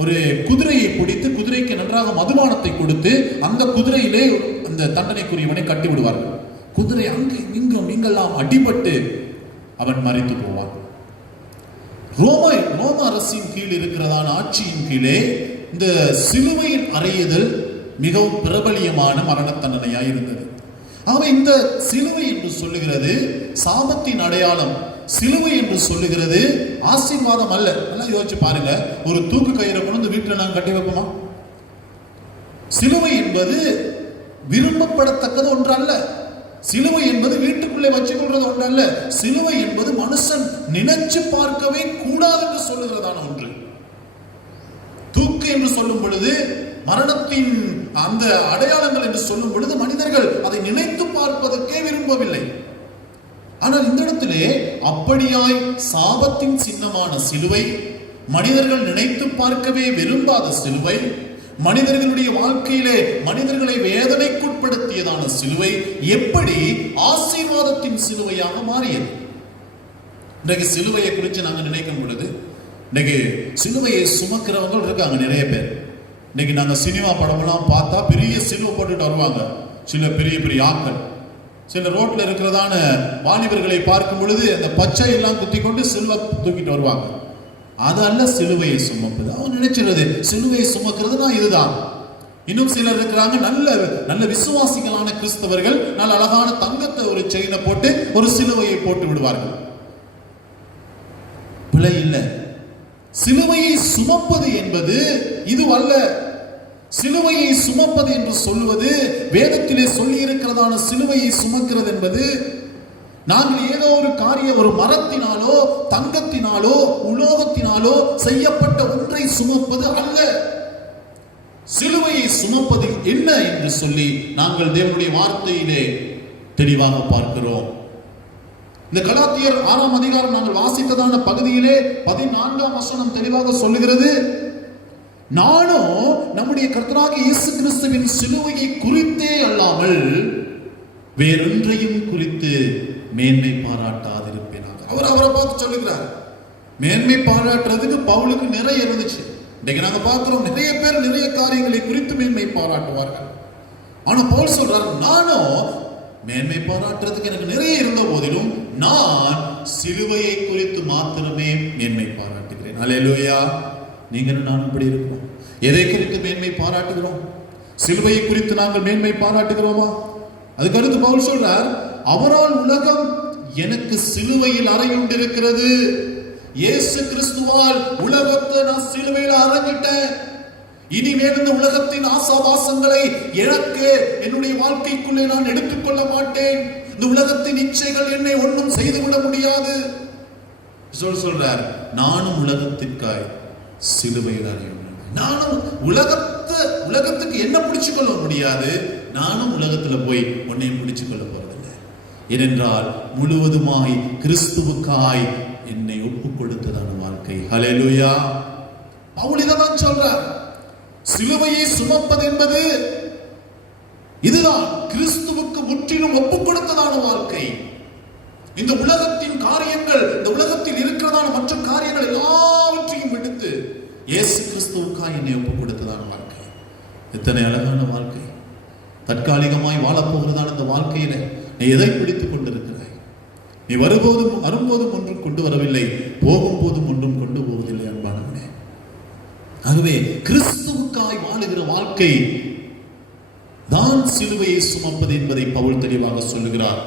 ஒரு குதிரையை பிடித்து குதிரைக்கு நன்றாக மதுபானத்தை கொடுத்து அந்த குதிரையிலே அந்த தண்டனைக்குரியவனை கட்டி விடுவார்கள். குதிரை அங்கே நீங்கெல்லாம் அடிபட்டு அவன் மறித்து போவான். ரோம அரசின் கீழ் இருக்கிறதான ஆட்சியின் கீழே இந்த சிலுவையின் அறையுதல் மிகவும் பிரபலியமான மரண தண்டனையாய் இருந்தது. ஆகவே இந்த சிலுவை என்று சொல்லுகிறது சாபத்தின் அடையாளம். சிலுவை என்று சொல்லுகிறது ஆசீர்வாதம் அல்ல. நல்லா யோசிச்சு பாருங்க, ஒரு தூக்கு கயிறை கொண்டு வீட்டில் நாங்கள் கட்டி வைப்போமா? சிலுவை என்பது விரும்பப்படத்தக்கது ஒன்று அல்ல. சிலுவை என்பது வீட்டுக்குள்ளே வச்சுக் கொள்றது ஒன்று அல்ல. சிலுவை என்பது மனுஷன் நினைச்சு பார்க்கவே கூடாது என்று சொல்லுகிறதான ஒன்று. தூக்கு என்று சொல்லும் பொழுது, மரணத்தின் அந்த அடையாளங்கள் என்று சொல்லும் பொழுது மனிதர்கள் அதை நினைத்து பார்ப்பதற்கே விரும்பவில்லை. ஆனால் இந்த இடத்திலே அப்படியாய் சாபத்தின் சின்னமான சிலுவை, மனிதர்கள் நினைத்து பார்க்கவே விரும்பாத சிலுவை, மனிதர்களுடைய வாழ்க்கையிலே மனிதர்களை வேதனைக்குட்படுத்தியதான சிலுவை எப்படி ஆசீர்வாதத்தின் சிலுவையாக மாறியது? இன்றைக்கு சிலுவையை குறித்து நாங்கள் நினைக்கும் பொழுது, இன்னைக்கு சிலுவையை சுமக்கிறவங்க இருக்காங்க நிறைய பேர். இன்னைக்கு நாங்கள் சினிமா படமெல்லாம் பார்த்தா பெரிய சிலுவை போட்டுட்டு வருவாங்க சில பெரிய பெரிய ஆட்கள். சில ரோட்ல இருக்கிறதான வாலிபர்களை பார்க்கும் பொழுது அந்த பச்சை எல்லாம் குத்தி கொண்டு சிலுவை தூக்கிட்டு வருவாங்க. அதல்ல சிலுவையை சுமப்பது. அவன் நினைச்சிருது சிலுவையை சுமக்கிறதுனா இதுதான். இன்னும் சிலர் இருக்கிறாங்க, நல்ல நல்ல விசுவாசிகளான கிறிஸ்தவர்கள், நல்ல அழகான தங்கத்தை ஒரு செயினை போட்டு ஒரு சிலுவையை போட்டு விடுவார்கள். பிழை இல்லை. சிலுவையை சுமப்பது என்பது இதுவல்ல. சிலுவையை சுமப்பது என்று சொல்லுவது, வேதத்திலே சொல்லி இருக்கிறதான சிலுவையை சுமக்கிறது என்பது நாங்கள் ஏதோ ஒரு காரியம், ஒரு மரத்தினாலோ தங்கத்தினாலோ உலோகத்தினாலோ செய்யப்பட்ட ஒன்றை சுமப்பது அல்ல. சிலுவையை சுமப்பது என்ன என்று சொல்லி நாங்கள் தேவனுடைய வார்த்தையிலே தெளிவாக பார்க்கிறோம். இந்த கலாத்தியர் 6ஆம் அதிகாரம் நாங்கள் வாசித்ததான பகுதியிலே 14ஆம் வசனம் தெளிவாக சொல்லுகிறது, நானும் நம்முடைய கர்த்தராகிய இயேசு கிறிஸ்துவின் சிலுவையை குறித்தே அல்லாமல் வேறொன்றையும் குறித்து மேன்மை பாராட்டாதிருப்பேன். அவரை பார்த்து சொல்லுகிறார். மேன்மை பாராட்டுறதுக்கு பவுலுக்கு நிறைய இருந்துச்சு. இன்னைக்கு நாங்க பார்க்கிறோம், நிறைய பேர் நிறைய காரியங்களை குறித்து மேன்மை பாராட்டுவார்கள். ஆனா பவுல் சொல்றார், நானும் மேன்மை பாராட்டுறதுக்கு எனக்கு நிறைய இருந்த போதிலும் நான் சிலுவையை குறித்து மாத்திரமே மேன்மை பாராட்டுகிறேன். அல்லேலூயா. நீங்களும் நானும் இப்படி இருக்கோம். எதை குறித்து மேன்மை பாராட்டுகிறோம்? சிலுவையை குறித்து நாங்கள் மேன்மை பாராட்டுகிறோமா? அதுக்கு அடுத்து பவுல் சொல்றார், அவரால் உலகம் எனக்கு சிலுவையில் அறையுண்டிருக்கிறது. இயேசு கிறிஸ்துவால் உலகத்தை நான் சிலுவையில் அறைஞ்சிட்டேன். இனிமேல் இந்த உலகத்தின் ஆசாபாசங்களை எனக்கு என்னுடைய வாழ்க்கைக்குள்ளே நான் எடுத்துக்கொள்ள மாட்டேன். இந்த உலகத்தின் இச்சைகள் என்னை ஒன்றும் செய்துவிட முடியாது. சொல்றார், நானும் உலகத்திற்காய் சிலுவையில் அறையுண்டேன். நானும் உலகத்துக்கு என்ன பிடிச்சு கொள்ள முடியாது. நானும் உலகத்துல போய் உன்னையும் பிடிச்சு கொள்ள போறதில்லை. ஏனென்றால் முழுவதுமாய் கிறிஸ்துவுக்காய் என்னை ஒப்பு கொடுத்ததான வாழ்க்கை. ஹல்லேலூயா. பவுல் இதான் சொல்றார், சிலுவையை சுமப்பது என்பது இதுதான் கிறிஸ்துவுக்கு முற்றிலும் ஒப்பு கொடுத்ததான வாழ்க்கை. இந்த உலகத்தின் காரியங்கள், இந்த உலகத்தில் இருக்கிறதான மற்ற காரியங்கள் எல்லாவற்றையும் விடுத்து இயேசு கிறிஸ்துவுக்காய் என்னை ஒப்பு கொடுத்ததான வாழ்க்கை. எத்தனை அழகான வாழ்க்கை. தற்காலிகமாய் வாழப்போகிறதான இந்த வாழ்க்கையில நீ எதை பிடித்துக் கொண்டிருக்கிறாய்? நீ வரும்போதும் ஒன்றும் கொண்டு வரவில்லை, போகும் போதும் ஒன்றும் கொண்டு போவதில்லை அன்பானவனே. ஆகவே கிறிஸ்துவுக்காய் வாழுகிற வாழ்க்கை தான் சிலுவையை சுமப்பது என்பதை பவுல் தெளிவாக சொல்லுகிறார்.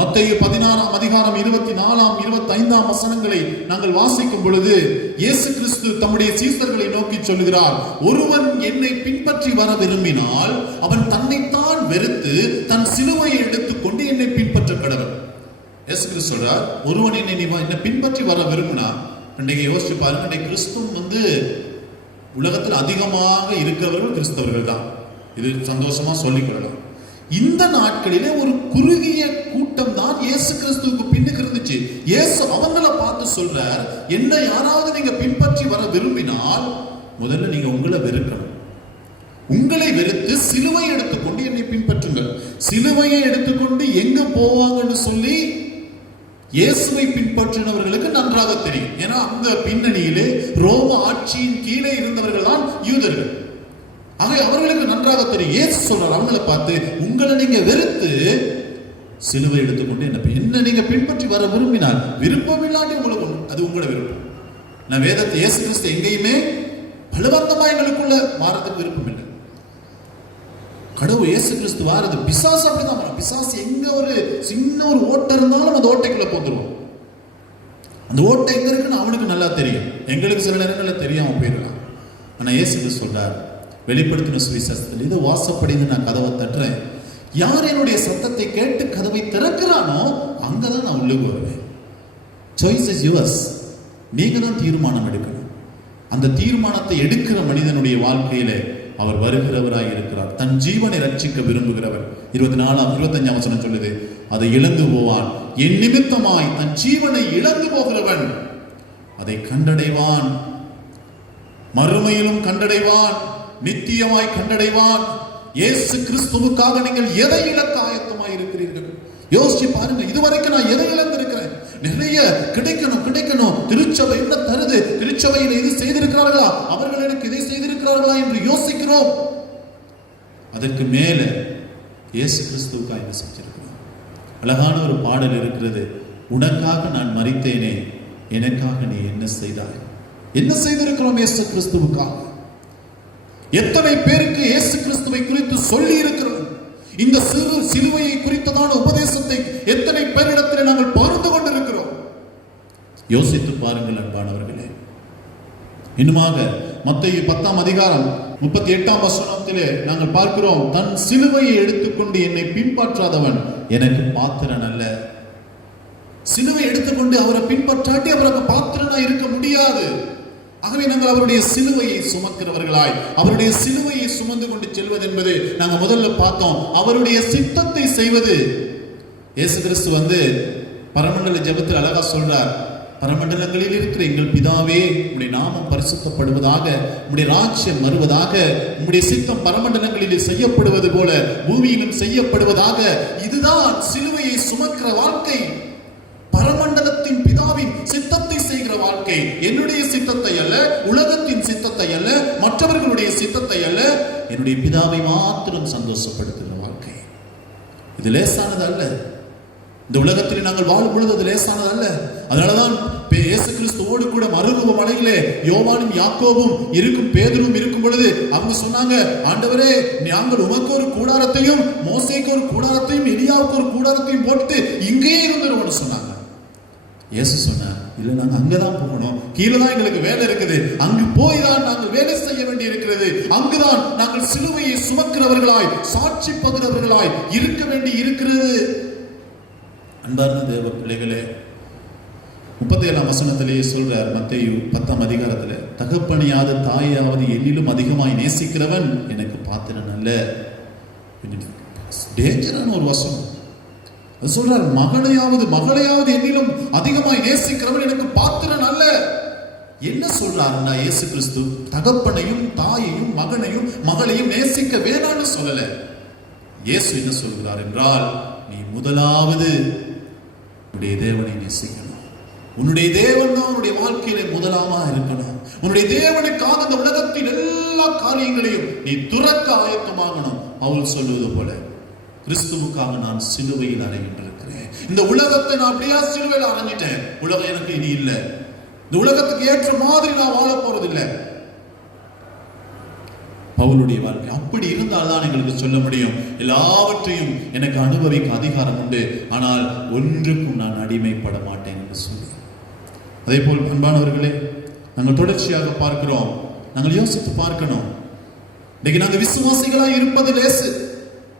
மத்தேயு 16ஆம் அதிகாரம் 24ஆம் 25ஆம் வசனங்களை நாங்கள் வாசிக்கும் பொழுது இயேசு கிறிஸ்து தம்முடைய சீஷர்களை நோக்கி சொல்லுகிறார், ஒருவன் என்னை பின்பற்றி வர விரும்பினால் அவன் தன்னைத்தான் வெறுத்து தன் சிலுவையை எடுத்துக்கொண்டு என்னை பின்பற்ற கடவன். இயேசு கிறிஸ்து சொல்றார், ஒருவன் என்னை பின்பற்றி வர விரும்பினா, இன்றைக்கு யோசிச்சு பாருங்க, இன்றைக்கு கிறிஸ்துவ உலகத்தில் அதிகமாக இருக்கிறவர்கள் கிறிஸ்தவர்கள் தான். இது சந்தோஷமா சொல்லிக் கொள்ளலாம். இந்த நாட்களிலே ஒரு குறுகிய கூட்டம் தான் இயேசு கிறிஸ்துவுக்கு பின்னுக்கு இருந்துச்சு. இயேசு அவங்கள பார்த்து சொல்றார், என்ன யாராவது நீங்க பின்பற்றி வர விரும்பினால் முதல்ல நீங்க உங்களை வெறுக்கணும். உங்களை வெறுத்து சிலுவையை எடுத்துக்கொண்டு என்னை பின்பற்றுங்கள். சிலுவையை எடுத்துக்கொண்டு எங்க போவாங்கன்னு சொல்லி இயேசுவை பின்பற்றினவர்களுக்கு நன்றாக தெரியும். ஏன்னா அந்த பின்னணியிலே ரோம ஆட்சியின் கீழே இருந்தவர்கள் தான் யூதர்கள். ஆக அவர்களுக்கு நன்றாக தெரியும். இயேசு சொல்றார் அவங்களை பார்த்து, உங்களை நீங்க வெறுத்து சிலுவை எடுத்துக்கொண்டு என்ன நீங்க பின்பற்றி வர விரும்பினால், விருப்பமில்லாட்டி உங்களுக்கு அது உங்களோட விருப்பம். நான் வேதத்தை இயேசு கிறிஸ்து எங்கேயுமே பலவந்தமா எங்களுக்குள்ள வாரத்துக்கு விருப்பம் இல்லை. கடவுள் இயேசு கிறிஸ்து வாரது பிசாசு அப்படிதான். பிசாசு எங்க ஒரு சின்ன ஒரு ஓட்டை இருந்தாலும் அந்த ஓட்டைக்குள்ள போந்துருவோம். அந்த ஓட்டை எங்க இருக்குன்னு அவனுக்கு நல்லா தெரியும். எங்களுக்கு சில நேரங்களில் தெரியாம போயிடலாம். ஆனா இயேசு கிறிஸ்து சொல்றார், வெளிப்படுத்தின சுவிசேஷத்தில், இது வாசப்படின்னு நான் கதவை தட்டுறேன், யார் என்னுடைய சத்தத்தை கேட்டு கதவை திறக்கிறானோ அங்கதான் நான் உள்ளுக்கு வருவேன். Choice is yours. நீங்க தான் தீர்மானம் எடுக்கணும். அந்த தீர்மானத்தை எடுக்கிற மனிதனுடைய வாழ்க்கையில அவர் வருகிறவராய் இருக்கிறார். தன் ஜீவனை ரட்சிக்க விரும்புகிறவர். 25ஆம் வசனம் சொல்லுது, அதை இழந்து போவான். என் நிமித்தமாய் தன் ஜீவனை இழந்து போகிறவன் அதை கண்டடைவான். மறுமையிலும் கண்டடைவான், நித்தியமாய் கண்டடைவான். இயேசு கிறிஸ்துவுக்காக நீங்கள் எதை இழக்க ஆயத்தமாய் இருக்கிறீர்கள்? யோசிச்சு பாருங்க. இதுவரைக்கும் நான் எதை இழந்திருக்கிறேன்? நிறைய கிடைக்கணும். திருச்சபை என்ன தருது? திருச்சபையில் இது செய்திருக்கிறார்களா, அவர்கள் எனக்கு இதை செய்திருக்கிறார்களா என்று யோசிக்கிறோம். அதற்கு மேல இயேசு கிறிஸ்துவுக்காக என்ன செஞ்சிருக்கிறோம்? அழகான ஒரு பாடல் இருக்கிறது, உனக்காக நான் மரித்தேனே, எனக்காக நீ என்ன செய்தாய்? என்ன செய்திருக்கிறோம் இயேசு கிறிஸ்துவுக்காக? எத்தனை பேருக்கு இயேசு கிறிஸ்துவை குறித்து சொல்லி இருக்கிறோம்? இந்த சிலுவையை குறித்ததான உபதேசத்தை எத்தனை பேரிடத்தில் நாங்கள் பகிர்ந்து கொண்டிருக்கிறோம்? யோசித்து பாருங்கள் அன்பானவர்களே. இன்னுமாக மத்தேயு 10ஆம் அதிகாரம் 38ஆம் வசனத்திலே நாங்கள் பார்க்கிறோம், தன் சிலுவையை எடுத்துக்கொண்டு என்னை பின்பற்றாதவன் எனக்கு பாத்திரன் அல்ல. சிலுவை எடுத்துக்கொண்டு அவரை பின்பற்றாட்டி அவருக்கு பாத்திரனா இருக்க முடியாது. ஆகவே நாங்கள் அவருடைய சிலுவையை சுமக்கிறவர்களாய், அவருடைய சிலுவையை சுமந்து கொண்டு செல்வது என்பது நாங்கள் முதல்ல பார்த்தோம். அவருடைய சித்தத்தை செய்வது. இயேசு கிறிஸ்து பரமண்டல ஜெபத்தில் அழகா சொல்றார், பரமண்டலங்களில் இருக்கிற எங்கள் பிதாவே, உம்முடைய நாமம் பரிசுத்தப்படுவதாக, உம்முடைய ராஜ்யம் வருவதாக, உம்முடைய சித்தம் பரமண்டலங்களில் செய்யப்படுவது போல பூமியிலும் செய்யப்படுவதாக. இதுதான் சிலுவையை சுமக்கிற வாழ்க்கை. பரமண்டலத்தின் பிதாவின் சித்தத்தை செய்கிற வாழ்க்கை. என்னுடைய சித்தத்தை அல்ல, உலகத்தின் சித்தத்தை அல்ல, மற்றவர்களுடைய சித்தத்தை அல்ல, என்னுடைய பிதாவை மாத்திரம் சந்தோஷப்படுத்துகிற வாழ்க்கை. இது லேசானது அல்ல. இந்த உலகத்தில் நாங்கள் வாழும் பொழுது அது லேசானது அல்ல. அதனாலதான் இயேசு கிறிஸ்துவோடு கூட மறுரூப மலையிலே யோவானும் யாக்கோபும் இருக்கும், பேதுரும் இருக்கும் பொழுது அவங்க சொன்னாங்க, ஆண்டவரே நாங்கள் உமக்கு ஒரு கூடாரத்தையும் மோசேக்கு ஒரு கூடாரத்தையும் எலியாவுக்கு ஒரு கூடாரத்தையும் போட்டு இங்கே இருந்துருவோம்னு சொன்னாங்க. இயேசு சொன்னார், இல்ல நாங்க அங்கதான் போகணும், கீழே தான் எங்களுக்கு வேலை இருக்குது, அங்கு போய் தான் நாங்கள் வேலை செய்ய வேண்டி இருக்கிறது, அங்குதான் நாங்கள் சிலுவையை சுமக்கிறவர்களாய் சாட்சி பகிர்வர்களாய் இருக்க வேண்டி இருக்கிறது. அன்பார்ந்த தேவ பிள்ளைகளே, 37ஆம் வசனத்திலேயே சொல்றார், மத்தேயு 10ஆம் அதிகாரத்துல, தகப்பனையாவது தாயாவது என்னிலும் அதிகமாய் நேசிக்கிறவன் எனக்கு பாத்திரன் அல்ல. டேஞ்சரான ஒரு வசனம். சொல்றார், மகளையாவது என்னிலும் அதிகமாய் நேசிக்கிறவன் எனக்கு பாத்திரன் அல்ல. என்ன சொல்றாருன்னா, இயேசு கிறிஸ்து தகப்பனையும் தாயையும் மகனையும் மகளையும் நேசிக்க வேணான்னு சொல்லல. இயேசு என்ன சொல்கிறார் என்றால், நீ முதலாவது உன்னுடைய தேவனை நேசிக்கணும். உன்னுடைய தேவன் தான் உன்னுடைய வாழ்க்கையில முதலாமா இருக்கணும். உன்னுடைய தேவனுக்காக இந்த உலகத்தின் எல்லா காரியங்களையும் நீ துறக்க ஆயத்தமாகணும். பவுல் சொல்வது போல, கிறிஸ்துவுக்காக நான் சிலுவையில் அறைகின்றிருக்கிறேன். இந்த உலகத்தை நான் அப்படியே சிலுவையில் அறைஞ்சிட்டேன். உலகம் எனக்கு இனி இல்லை. இந்த உலகத்துக்கு ஏற்ற மாதிரி நான் வாழ போறதில்லை. பவுலுடைய வாழ்க்கை அப்படி இருந்தால்தான் எங்களுக்கு சொல்ல முடியும், எல்லாவற்றையும் எனக்கு அனுபவிக்க அதிகாரம் உண்டு, ஆனால் ஒன்றுக்கும் நான் அடிமைப்பட மாட்டேன் என்று சொல்லி. அதே போல் அன்பானவர்களே, நாங்கள் தொடர்ச்சியாக பார்க்கிறோம், நாங்கள் யோசித்து பார்க்கணும். இன்னைக்கு நாங்கள் விசுவாசிகளா இருப்பது லேசு.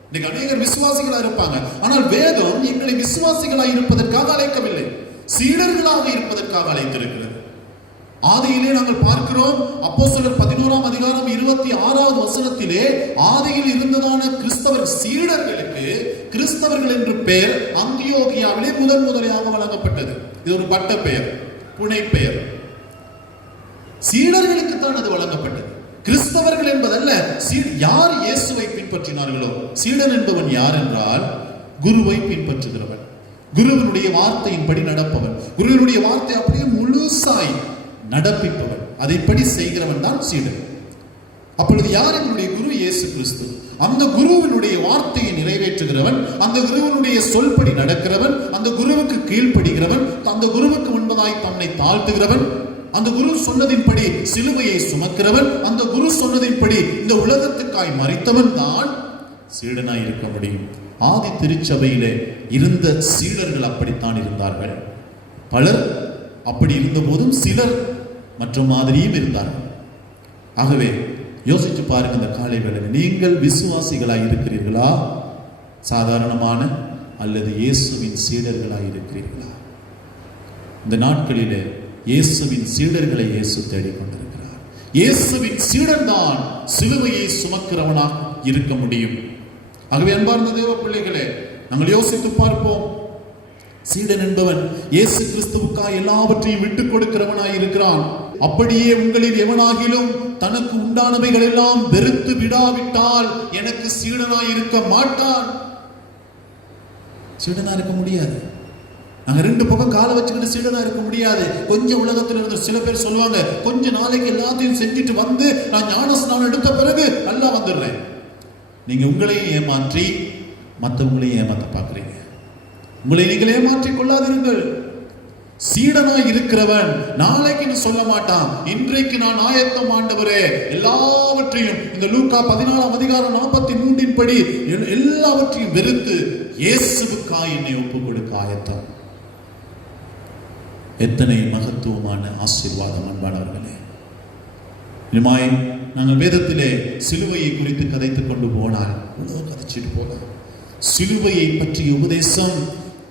இன்னைக்கு அநேகர் விசுவாசிகளா இருப்பாங்க, ஆனால் வேதம் எங்களை விசுவாசிகளா இருப்பதற்காக அழைக்கவில்லை, சீடர்களாக இருப்பதற்காக அழைத்திருக்கிறது. ஆதியிலே நாங்கள் பார்க்கிறோம், அப்போஸ்தலர் 11ஆம் அதிகாரம் 26வது வசனத்திலே, ஆதியில் இருந்ததான கிறிஸ்தவர் சீடர்களுக்கு கிறிஸ்தவர்கள் என்று பெயர் அந்தியோகியாவிலே முதலாக வழங்கப்பட்டது. இது ஒரு பட்ட பெயர், புனை பெயர். சீடர்களுக்கு தான் அது வழங்கப்பட்டது, கிறிஸ்தவர்கள் என்பதல்ல. யார் இயேசுவை பின்பற்றினார்களோ, சீடன் என்பவன் யார் என்றால், குருவை பின்பற்றுகிறவன், குருவினுடைய வார்த்தையின்படி நடப்பவன், குருவினுடைய வார்த்தை அப்படியே முழுசாய் நடப்பிப்பவன், அதைப்படி செய்கிறவன் தான் சீடன். அப்பொழுது யார் என்னுடைய குரு? இயேசு கிறிஸ்து. அந்த குருவினுடைய வார்த்தையை நிறைவேற்றுகிறவன், அந்த குருவினுடைய சொல்படி நடக்கிறவன், அந்த குருவுக்கு கீழ்ப்படுகிறவன், அந்த குருவுக்கு முன்பதாய் தன்னை தாழ்த்துகிறவன், அந்த குரு சொன்னதின்படி சிலுவையை சுமக்கிறவன், அந்த குரு சொன்னதின்படி இந்த உலகத்துக்காய் மரித்தவன் தான் சீடனாய் இருக்க முடியும். ஆதி திருச்சபையிலே இருந்த சீடர்கள் அப்படித்தான் இருந்தார்கள். பலர் அப்படி இருந்த போதும் சிலர் மற்ற மாதிரியும் இருந்தார்கள். ஆகவே யோசிச்சு பாருங்க, இந்த காலை வேளையில் நீங்கள் விசுவாசிகளாய் இருக்கிறீர்களா, சாதாரணமான அல்லது இயேசுவின் சீடர்களாய் இருக்கிறீர்களா? இந்த நாட்களிலே இயேசுவின் சீடர்களை இயேசு தேடிக்கொண்டிருக்கிறார். இயேசுவின் சீடன் தான் சிலுவையை சுமக்கிறவனாக இருக்க முடியும். ஆகவே அன்பார்ந்த தேவ பிள்ளைகளே, நாங்கள் யோசித்து பார்ப்போம். சீடன் என்பவன் இயேசு கிறிஸ்துவுக்காக எல்லாவற்றையும் விட்டுக் கொடுக்கிறவனாய் இருக்கிறான். அப்படியே உங்களில் எவனாகிலும் தனக்கு உண்டானவைகள் எல்லாம் வெறுத்து விடாவிட்டால் எனக்கு சீடனாய் இருக்க மாட்டான். சீடனா இருக்க முடியாது. நாங்க ரெண்டு பக்கம் காலை வச்சுக்கிட்டு சீடனா இருக்க முடியாது. கொஞ்சம் உலகத்தில் இருந்து சில பேர் சொல்லுவாங்க, கொஞ்ச நாளைக்கு எல்லாத்தையும் செஞ்சுட்டு வந்து நான் ஞானஸ்நானம் எடுத்த பிறகு நல்லா வந்துடுறேன். நீங்க உங்களையும் ஏமாற்றி மற்றவங்களையும் ஏமாத்த பார்க்கிறீங்க. உங்களை நீங்கள் ஏமாற்றிக் கொள்ளாதீர்கள். சீடனாய் இருக்கிறவன் நாளைக்கு சொல்ல மாட்டான், இன்றைக்கு நான் ஆயத்தம் ஆண்டவரே, எல்லாவற்றையும் இந்த லூக்கா 14ஆம் அதிகாரம் 43 படி எல்லாவற்றையும் வெறுத்து இயேசுவுக்காய் என்னை ஒப்புக் கொடுக்க ஆயத்தம். எத்தனை மகத்துவமான ஆசீர்வாதம் அன்பானவர்களே. இனிமாய் நாங்கள் வேதத்திலே சிலுவையை குறித்து கதைத்துக் கொண்டு போனால் கதைச்சிட்டு போகலாம். சிலுவையை பற்றிய உபதேசம்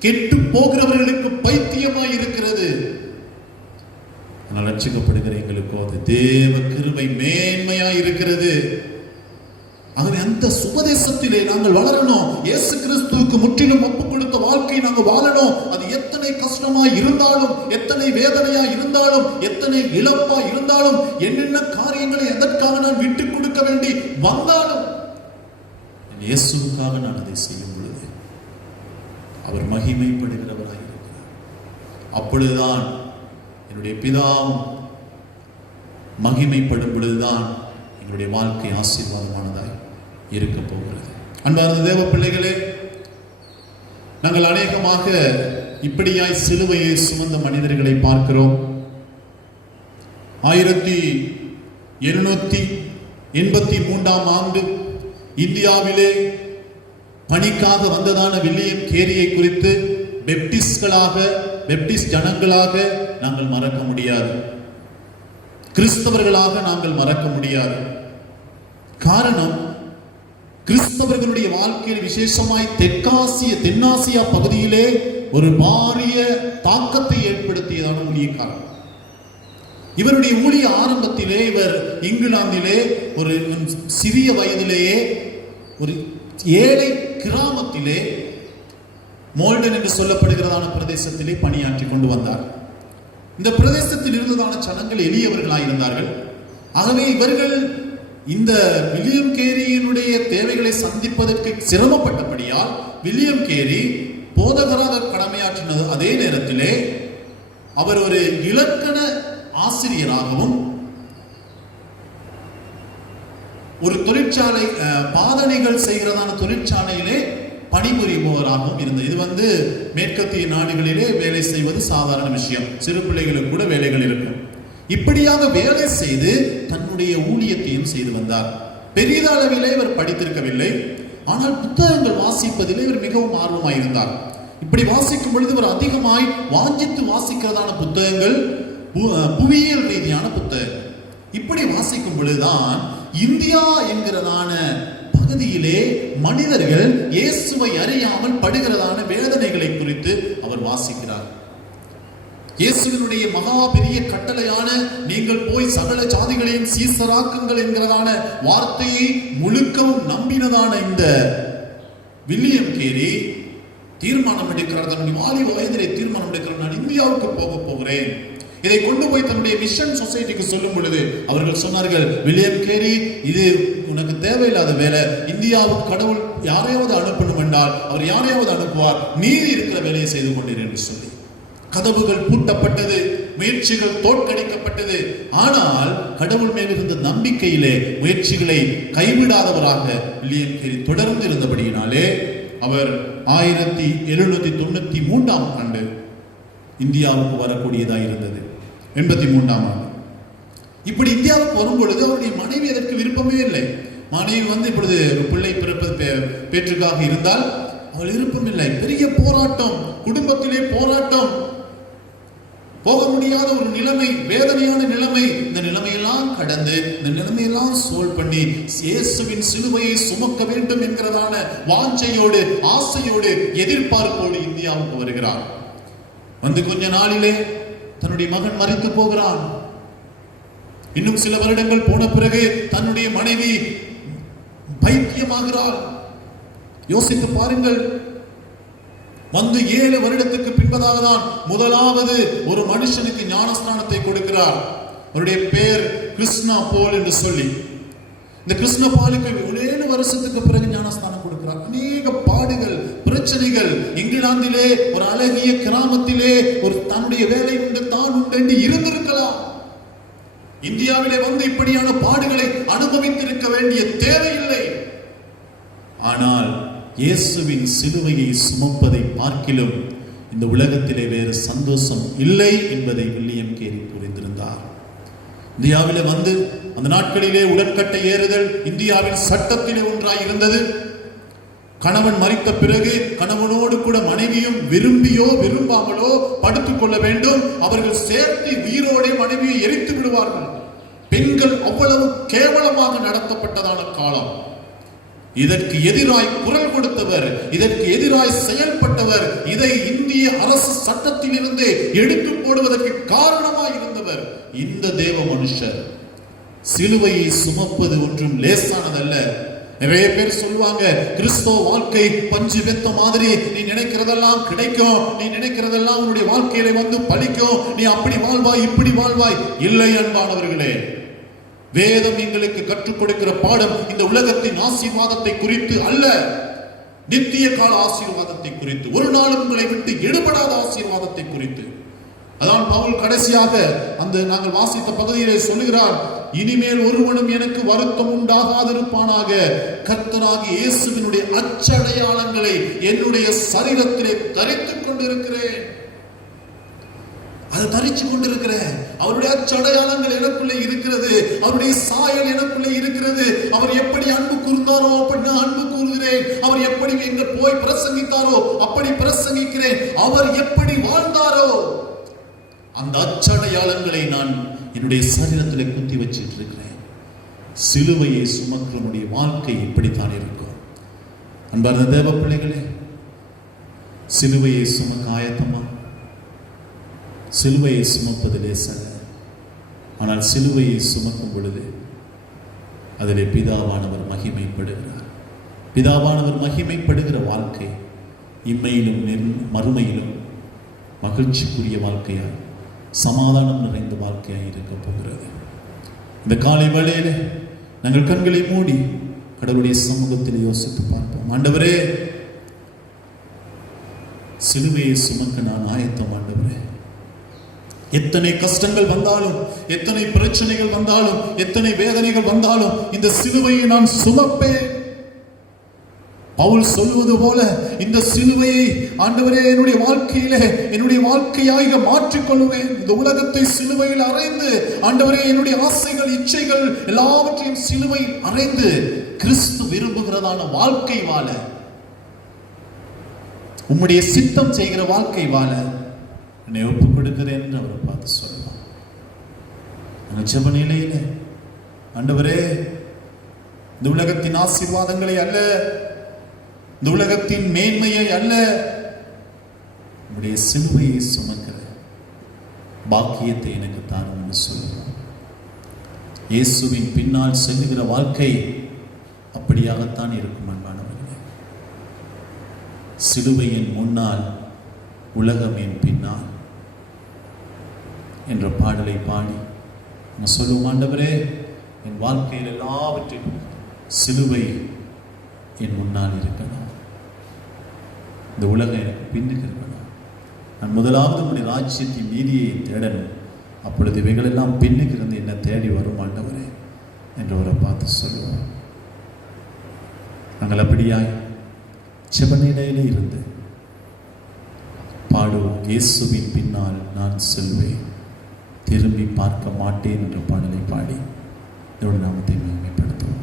கெட்டு போகிறவர்களுக்கு பைத்தியமாய் இருக்கிறது. ரட்சிக்கப்படுகிற எங்களுக்கோ அது தேவ கிருபை மேன்மையாய் இருக்கிறது. ஆகவே அந்த சுபதேசத்திலே நாங்கள் வளரணும். இயேசு கிறிஸ்துவுக்கு முற்றிலும் ஒப்புக் கொடுத்த வாழ்க்கையை நாங்கள் வாழணும். அது எத்தனை கஷ்டமாய் இருந்தாலும், எத்தனை வேதனையா இருந்தாலும், எத்தனை இழப்பா இருந்தாலும், என்னென்ன காரியங்களை எதற்காக நான் விட்டுக் கொடுக்க வேண்டி வந்தாலும், இயேசுவுக்காக நான் அதை செய்யும் பொழுது அவர் மகிமைப்படுகிறவராய் இருக்கிறார். அப்பொழுதுதான் என்னுடைய பிதாவும் மகிமைப்படும் பொழுதுதான் எங்களுடைய வாழ்க்கை ஆசீர்வாதமானதாய் இருக்க போகிறது. அன்பார்ந்த தேவ பிள்ளைகளே, நாங்கள் அநேகமாக இப்படியாய் சிலுவையை சுமந்த மனிதர்களை பார்க்கிறோம். 1783 ஆண்டு இந்தியாவிலே பணிக்காக வந்ததான வில்லியம் கேரியை குறித்து பெப்டிஸ்ட் ஜனங்களாக நாங்கள் மறக்க முடியாது, கிறிஸ்தவர்களாக நாங்கள் மறக்க முடியாது. காரணம், கிறிஸ்தவர்களுடைய வாழ்க்கையில் விசேஷமாய் தென்னாசியா பகுதியிலே ஒரு பாரிய தாக்கத்தை ஏற்படுத்தியதான ஊழியக்காரர். இவருடைய ஊழிய ஆரம்பத்திலே இவர் இங்கிலாந்திலே ஒரு சிறிய வயதிலேயே ஒரு ஏழை கிராமத்திலே மோல்டன் என்று சொல்லப்படுகிறதான பிரதேசத்திலே பணியாற்றி கொண்டு வந்தார். இந்த பிரதேசத்தில் இருந்ததான ஜனங்கள் எளியவர்களாயிருந்தார்கள். ஆகவே இவர்கள் இந்த வில்லியம் கேரியினுடைய தேவைகளை சந்திப்பதற்கு சிரமப்பட்டபடியால் வில்லியம் கேரி போதகராக கடமையாற்றினது. அதே நேரத்திலே அவர் ஒரு இலக்கண ஆசிரியராகவும் ஒரு தொழிற்சாலை பாதனைகள் செய்கிறதான தொழிற்சாலையிலே பணிபுரிபவராகவும் இருந்தது. இது மேற்கத்திய நாடுகளிலே வேலை செய்வது சாதாரண விஷயம். சிறு பிள்ளைகளுக்கு கூட வேலைகள் இருக்கும். இப்படியாக வேலை செய்து தன்னுடைய ஊழியத்தையும் செய்து வந்தார். பெரிய அளவிலே இவர் படித்திருக்கவில்லை, ஆனால் புத்தகங்கள் வாசிப்பதிலே இவர் மிகவும் ஆர்வமாயிருந்தார். இப்படி வாசிக்கும் பொழுது இவர் அதிகமாய் வாஞ்சித்து வாசிக்கிறதான புத்தகங்கள் புவியியல் ரீதியான புத்தகங்கள். இப்படி வாசிக்கும் பொழுதுதான் இந்தியா என்கிறதான பகுதியிலே மனிதர்கள் இயேசுவை அறியாமல் படுகிறதான வேதனைகளை குறித்து அவர் வாசிக்கிறார். இயேசுவினுடைய மகா பெரிய கட்டளையான நீங்கள் போய் சகல ஜாதிகளையும் சீசராக்குங்கள் என்கிறதான வார்த்தையை முழுக்கவும் நம்பினதான இந்த வில்லியம் கேரி தீர்மானம் எடுக்கிறார். தன்னுடைய வாலிப வயதிலே தீர்மானம் எடுக்கிறார், நான் இந்தியாவுக்கு போகிறேன். இதை கொண்டு போய் தன்னுடைய மிஷன் சொசைட்டிக்கு சொல்லும் பொழுது அவர்கள் சொன்னார்கள், வில்லியம் கேரி, இது உனக்கு தேவையில்லாத வேலை. இந்தியாவுக்கு கடவுள் யாரையாவது அனுப்பணும் என்றால் அவர் யாரையாவது அனுப்புவார், மீறி இருக்கிற வேலையை செய்து கொண்டீர் என்று சொல்லி கதவுகள் பூட்டப்பட்டது, முயற்சிகள் தோற்கடிக்கப்பட்டது. ஆனால் கடவுள் மேல் இருந்த நம்பிக்கையிலே முயற்சிகளை கைவிடாதவராக வில்லியம் கேரி தொடர்ந்து இருந்தபடியினாலே அவர் 1793 ஆண்டு இந்தியாவுக்கு வரக்கூடியதாக இருந்தது. 83 ஆண்டு இப்படி இந்தியாவுக்கு வரும் பொழுது அவருடைய மனைவி அதற்கு விருப்பமே இல்லை. மனைவி இப்பொழுது ஒரு பிள்ளை பிறப்பது பேற்றுக்காக இருந்தால் அவள் விருப்பமில்லை. பெரிய போராட்டம், குடும்பத்திலே போராட்டம், போக முடியாத ஒரு நிலைமை, வேதனையான நிலைமை. இந்த நிலைமையெல்லாம் கடந்து, இந்த நிலைமையெல்லாம் சோல் பண்ணி இயேசுவின் சிலுவையை சுமக்க வேண்டும் என்கிறதான வாஞ்சையோடு, ஆசையோடு, எதிர்பார்ப்போடு இந்தியாவுக்கு வருகிறார். கொஞ்ச நாளிலே தன்னுடைய மகன் மரித்து போகிறான். இன்னும் சில வருடங்கள் போன பிறகு தன்னுடைய மனைவி பைத்தியமாகிறாள். யோசித்து பாருங்கள். 7 வருடத்துக்கு பின்பதாக தான் முதலாவது ஒரு மனுஷனுக்கு ஞானஸ்நானத்தை கொடுக்கிறார். அவருடைய பெயர் கிருஷ்ணா போல் என்று சொல்லி, இந்த கிருஷ்ண பாலுக்கு 7 வருஷத்துக்கு பிறகு ஞானஸ்நானம் கொடுக்கிறார். அநேக பாடுகள், பிரச்சனைகள். இங்கிலாந்திலே ஒரு அழகிய கிராமத்திலே ஒரு தன்னுடைய வேலை உண்டு, தான் உண்டு என்று இருந்திருக்கலாம். இந்தியாவிலே இப்படியான பாடுகளை அனுபவித்திருக்க வேண்டிய தேவையில்லை. ஆனால் இயேசுவின் சிலுவையை சுமப்பதை பார்க்கிலும் இந்த உலகத்திலே வேறு சந்தோஷம் இல்லை என்பதை வில்லியம் கேரி புரிந்திருந்தார். இந்தியாவிலே அந்த நாட்களிலே உடன்கட்டை ஏறுதல் இந்தியாவின் சட்டத்திலே ஒன்றாய் இருந்தது. கணவன் மரித்த பிறகு கணவனோடு கூட மனைவியும் விரும்பியோ விரும்பாமலோ படுத்துக் கொள்ள வேண்டும். அவர்கள் சேர்த்து உயிரோடே மனைவியை எரித்து விடுவார்கள். பெண்கள் அவ்வளவு கேவலமாக நடத்தப்பட்டதான காலம். இதற்கு எதிராய் குரல் கொடுத்தவர், இதற்கு எதிராய் செயல்பட்டவர், இதை இந்திய அரசு சட்டத்தில் இருந்து எடுத்து போடுவதற்கு காரணமாய் இருந்தவர் இந்த தேவ மனுஷர். சிலுவையை சுமப்பது ஒன்றும் லேசானதல்ல. நிறைய பேர் சொல்லுவாங்க, கிறிஸ்தவ வாழ்க்கை பஞ்சு வெத்த மாதிரி, நீ நினைக்கிறதெல்லாம் கிடைக்கும், நீ நினைக்கிறதெல்லாம் உன்னுடைய வாழ்க்கையில பலிக்கும், நீ அப்படி வாழ்வாய் இப்படி வாழ்வாய். இல்லை அன்பானவர்களே, வேதம் எங்களுக்கு கற்றுக் கொடுக்கிற பாடம் இந்த உலகத்தின் ஆசீர்வாதத்தை குறித்து அல்ல, நித்திய கால ஆசீர்வாதத்தை குறித்து, ஒரு நாளும் உங்களை விட்டு எடுபடாத ஆசீர்வாதத்தை குறித்து. அதான் பவுல் கடைசியாக நாங்கள் வாசித்த பகுதியிலே சொல்லுகிறார், இனிமேல் ஒருவனும் எனக்கு வருத்தம் உண்டாகாதிருப்பானாக. கர்த்தராகிய இயேசுவினுடைய அச்சடையாளங்களை என்னுடைய சரீரத்திலே தரித்துக் கொண்டிருக்கிறேன். அதை தரிச்சு கொண்டிருக்கிறேன். அவருடைய அச்சடையாளங்கள் எனக்குள்ளே இருக்கிறது. அவருடைய சாயல் எனக்குள்ளே இருக்கிறது. அவர் எப்படி அன்பு கூர்ந்தாரோ அப்படி நான் அன்பு கூறுகிறேன். அவர் எப்படி எங்க போய் பிரசங்கித்தாரோ அப்படி பிரசங்கிக்கிறேன். அவர் எப்படி வாழ்ந்தாரோ அந்த அச்சடையாளங்களை நான் என்னுடைய சரீரத்திலே குத்தி வச்சிட்டு இருக்கிறேன். சிலுவையை சுமக்கிறவனுடைய வாழ்க்கை இப்படித்தான் இருக்கும். அன்பார்ந்த தேவ பிள்ளைகளே, சிலுவையை சுமக்க ஆயத்தமா? சிலுவையை சுமப்பது லேசல்ல. ஆனால் சிலுவையை சுமக்கும் பொழுது அதிலே பிதாவானவர் மகிமைப்படுகிறார். பிதாவானவர் மகிமைப்படுகிற வாழ்க்கை இம்மையிலும் மறுமையிலும் மகிழ்ச்சிக்குரிய வாழ்க்கையாய், சமாதானம் நிறைந்த வாழ்க்கையாய் இருக்க போகிறது. இந்த காலை வேளையிலே நாங்கள் கண்களை மூடி கடவுளுடைய சமூகத்தில் யோசித்து பார்ப்போம். ஆண்டவரே, சிலுவையை சுமக்க நான் ஆயத்தம். ஆண்டவரே, எத்தனை கஷ்டங்கள் வந்தாலும், எத்தனை பிரச்சனைகள் வந்தாலும், எத்தனை வேதனைகள் வந்தாலும் இந்த சிலுவையை நான் சுமப்பேன். பவுல் சொல்வது போல இந்த சிலுவையை ஆண்டவரே என்னுடைய வாழ்க்கையிலே என்னுடைய வாழ்க்கையாக மாற்றிக்கொள்வேன். இந்த உலகத்தை சிலுவையில் அறைந்து ஆண்டவரே என்னுடைய ஆசைகள், இச்சைகள் எல்லாவற்றையும் சிலுவை அறைந்து கிறிஸ்து விரும்புகிறதான வாழ்க்கை வாழ, உம்முடைய சித்தம் செய்கிற வாழ்க்கை வாழ என்னை ஒப்புக் கொடுக்கிறேன் என்று அவரை பார்த்து சொல்லலாம். அந்த ஜெப நிலையில ஆண்டவரே, இந்த உலகத்தின் ஆசீர்வாதங்களை அல்ல, இந்த உலகத்தின் மேன்மையை அல்ல, உம்முடைய சிலுவையை சுமக்கிற பாக்கியத்தை எனக்கு தாரும் என்று சொல்லலாம். இயேசுவின் பின்னால் செல்லுகிற வாழ்க்கை அப்படியாகத்தான் இருக்கும் அன்பானவர்களே. சிலுவையின் முன்னால் உலகம் என் பின்னால் என்ற பாடலை பாடி நம்ம சொல்லுவோம். ஆண்டவரே, என் வாழ்க்கையில் எல்லாவற்றிலும் சிலுவை என் முன்னால் இருக்கணும். இந்த உலகம் எனக்கு பின்னுக்கு இருக்கணும். நான் முதலாவது உடைய ராஜ்யத்தின் நீதியை தேடணும். அப்பொழுது இவைகளெல்லாம் பின்னுக்கு இருந்து என்ன தேடி வரும் ஆண்டவரே என்று அவரை பார்த்து சொல்லுவோம். நாங்கள் அப்படியாய் செபநிலையிலே இருந்து பாடுவோம். இயேசுவின் பின்னால் நான் செல்வேன், திரும்பி பார்க்க மாட்டேன் என்ற பாடலை பாடி இதோட நாமத்தை மேம்படுத்துவோம்.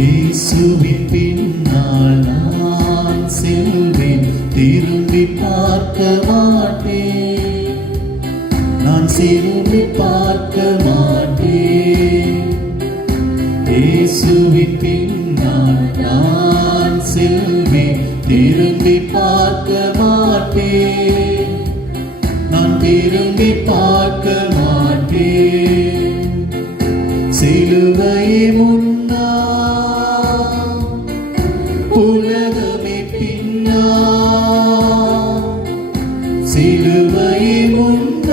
இயேசுவின் பின்னால் நான் செல்வேன், திரும்பி பார்க்க மாட்டேன், நான் திரும்பி பார்க்க மாட்டேன். இயேசுவின் பின்னால் நான் செல்வேன், திரும்பி பார்க்க மாட்டேன், நான் திரும்பி பார்க்க மாட்டேன். சிலுவையை முன்னால், உலகமே பின்னால், சிலுவையை முன்னால்,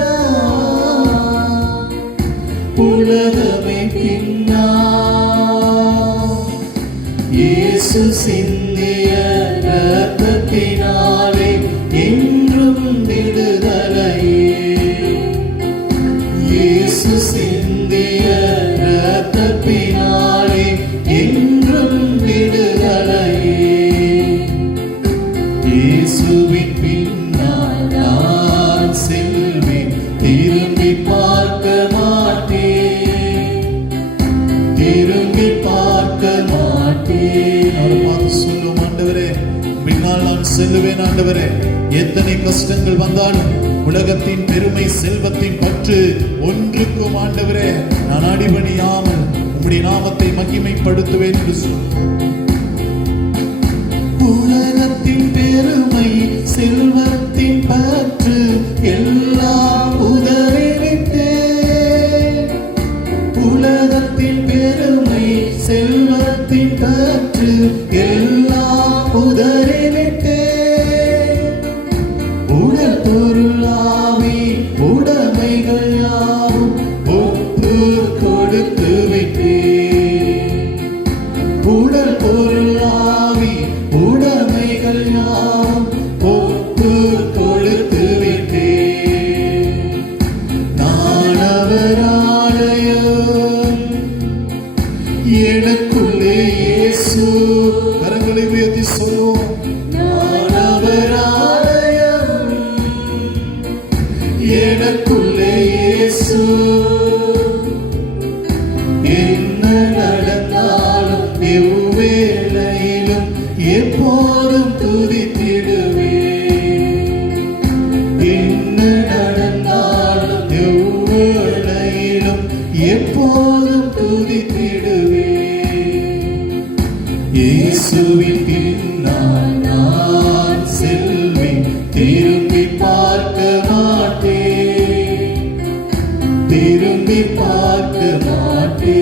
உலகமே பின்னால். இயேசு சிந்திய இரத்தத்தினாலே என்றும் விடுதலையே. இயேசு சிந்திய இரத்தத்தினாலே என்றும் விடுதலையே. இயேசுவின் பின்னால் நான் செல்வேன், திரும்பி பார்க்க மாட்டேன், திரும்பி பார்க்க மாட்டேன். அவர் பார்த்து சொல்லும், ஆண்டவரே பின்னால் நான் செல்லுவேன். ஆண்டவரே, எத்தனை கஷ்டங்கள் வந்தாலும், உலகத்தின் பெருமை, செல்வத்தின் பற்று ஒன்றுக்கும் ஆண்டவரே நான் அடிபணியாமல் உம்முடைய நாமத்தை மகிமைப்படுத்துவேன் என்று சொல்லும். உலகத்தின் பெருமை, செல்வத்தின் பற்று எல்லாம் உதறிவிட்டேன். உலகத்தின் பெருமை, செல்வத்தின் பற்று எல்லாம் உதறிவிட்டேன். உடல் பொருளாவி உடைமைகள் யாவும் ஒப்பு கொடுத்து விட்டேன். உடல் உயர்த்தி சொல்லுவோம். ஆலயம் எனக்குள்ளே இயேசு, என்ன நடந்தாலும் எவ்வேளையிலும் எப்போதும் துதித்திடுவேன். என்ன நடந்தாலும் எவ்வேளையிலும் எப்போதும் துதித்திடுவேன். இயேசுவின் பின்னால் நான் செல்வேன், திரும்பி பார்க்க மாட்டேன், திரும்பி பார்க்க மாட்டேன்.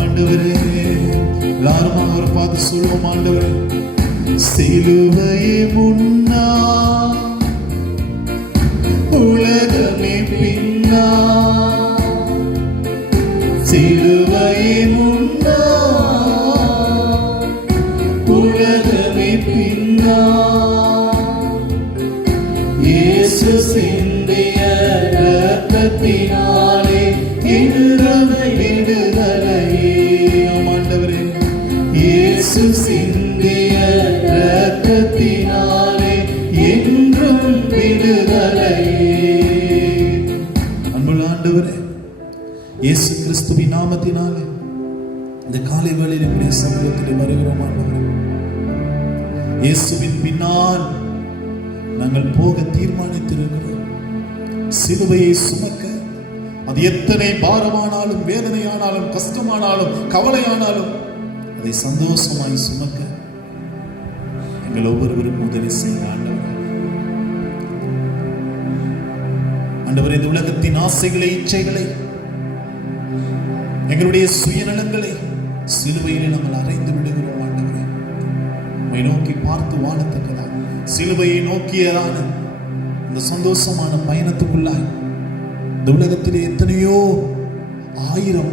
ஆண்டவரே, எல்லாரும் அவரை பார்த்து சொல்லுவோம். ஆண்டவரே, சிலுவையை முன்னா உலகமே பின்னா, சிலுவையை முன்னா உலகமே பின்னா, இயேசு சிந்திய இரத்தத்தினாலே இன்றும் விடுதலையே. ஆண்டவரே, இயேசு சிந்திய இரத்தத்தினாலே என்றும் விடுதலையே. அன்புள்ள ஆண்டவரே, இயேசு கிறிஸ்துவின் நாமத்தினாலே இந்த காலை வேளையில் நம்முடைய சமூகத்தில் வருகிறோம். ஆண்டவரே, இயேசுவின் பின்னால் நாங்கள் போக தீர்மானித்திருக்கிறோம். சிலுவையை சுமக்க, அது எத்தனை பாரமானாலும், வேதனையானாலும், கஷ்டமானாலும், கவலையானாலும் அதை சந்தோஷமாய் சுமக்க எங்கள் ஒவ்வொருவரும் உதவி செய்ய ஆண்டவரே. ஆண்டவரே, இந்த உலகத்தின் ஆசைகளை, இச்சைகளை, எங்களுடைய சுயநலங்களை சிலுவையிலே நாங்கள் அறைந்து விடுகிறோம். ஆண்டவரே, உம்மை நோக்கி பார்த்து வாழத்தக்கதாக சிலுவையை நோக்கியதான இந்த சந்தோஷமான பயணத்துக்குள்ளாய் இந்த உலகத்திலே எத்தனையோ ஆயிரம்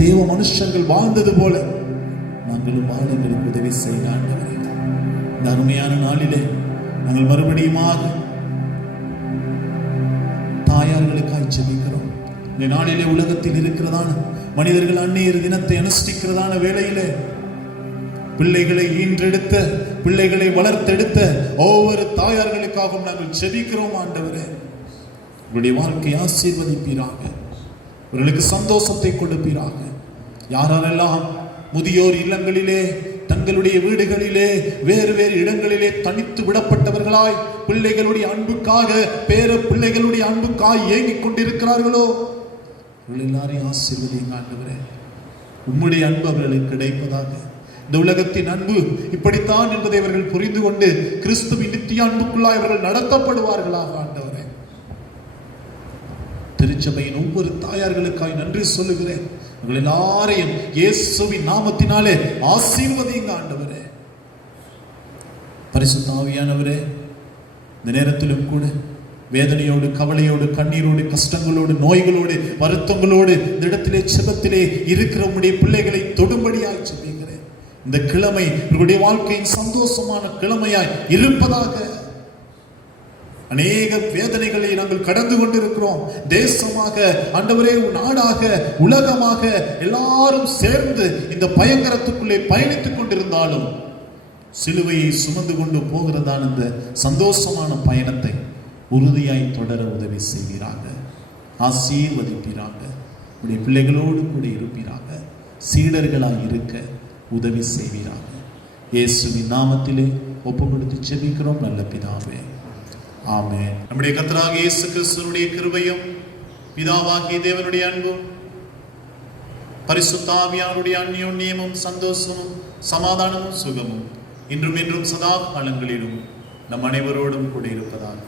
தேவ மனுஷங்கள் வாழ்ந்தது போல நாங்களும் வாழ எங்களுக்கு உதவி செய்ய ஆண்டவரே. இந்த அருமையான நாளிலே நாங்கள் மறுபடியுமாக தாயார்களுக்காய் ஜெபிக்கிறோம். இந்த நாளிலே உலகத்தில் இருக்கிறதான மனிதர்கள் அந்நியர் தினத்தை அனுஷ்டிக்கிறதான வேளையிலே பிள்ளைகளை ஈன்றெடுத்த, பிள்ளைகளை வளர்த்தெடுத்த ஒவ்வொரு தாயார்களுக்காகவும் நாங்கள் ஜெபிக்கிறோம். ஆண்டவரே, உங்களுடைய வாழ்க்கையை ஆசீர்வதிப்பீராக, அவர்களுக்கு சந்தோஷத்தை கொடுப்பீராக. யாரெல்லாம் முதியோர் இல்லங்களிலே, தங்களுடைய வீடுகளிலே, வேறு வேறு இடங்களிலே தனித்து விடப்பட்டவர்களாய் பிள்ளைகளுடைய அன்புக்காக, பேர பிள்ளைகளுடைய அன்புக்காய் ஏங்கிக் கொண்டிருக்கிறார்களோ அவர்கள் எல்லாரையும் ஆசீர்வதிங்க ஆண்டவரே. உம்முடைய அன்பு அவர்களுக்கு கிடைப்பதாக. இந்த உலகத்தின் அன்பு இப்படித்தான் என்பதை அவர்கள் புரிந்து கொண்டு கிறிஸ்துவின் நித்திய அன்புக்குள்ளாய் அவர்கள் நடத்தப்படுவார்களாக. ஆண்டவரே, திருச்சபையின் ஒவ்வொரு தாயார்களுக்காய் நன்றி சொல்லுகிறேன். அவர்கள் எல்லாரையும் இயேசுவின் நாமத்தினாலே ஆசீர்வதிங்க ஆண்டவரே. பரிசுத்த ஆவியானவரே, இந்த நேரத்திலும் கூட வேதனையோடு, கவலையோடு, கண்ணீரோடு, கஷ்டங்களோடு, நோய்களோடு, வருத்தங்களோடு இந்த இடத்திலே செபத்திலே இருக்கிற உம்முடைய பிள்ளைகளை தொடும்படியாய் ஜெபிக்கிறேன். இந்த கிழமை உங்களுடைய வாழ்க்கையின் சந்தோஷமான கிழமையாய் இருப்பதாக. அநேக வேதனைகளை நாங்கள் கடந்து கொண்டிருக்கிறோம். தேசமாக, ஆண்டவரே, நாடாக, உலகமாக எல்லாரும் சேர்ந்து இந்த பயங்கரத்துக்குள்ளே பயணித்துக் கொண்டிருந்தாலும் சிலுவையை சுமந்து கொண்டு போகிறதான இந்த சந்தோஷமான பயணத்தை உறுதியாய் தொடர உதவி செய்வீராக, ஆசீர்வதிப்பீராக. உடைய பிள்ளைகளோடு கூட இருப்பீராக, சீடர்களாய் இருக்க உதவி செய்வீராக. இயேசுவின் நாமத்திலே ஒப்பு கொடுத்து ஜெபிக்கிறோம் நல்ல பிதாவே, ஆமென். நம்முடைய கர்த்தராகிய இயேசு கிறிஸ்துவினுடைய கிருபையும், பிதாவாகிய தேவனுடைய அன்பும், பரிசுத்த ஆவியானுடைய அந்யோன்யமும், சந்தோஷமும், சமாதானமும், சுகமும் இன்றும் என்றும் சதா காலங்களிலும் நம் அனைவரோடும் கூட இருப்பதாக.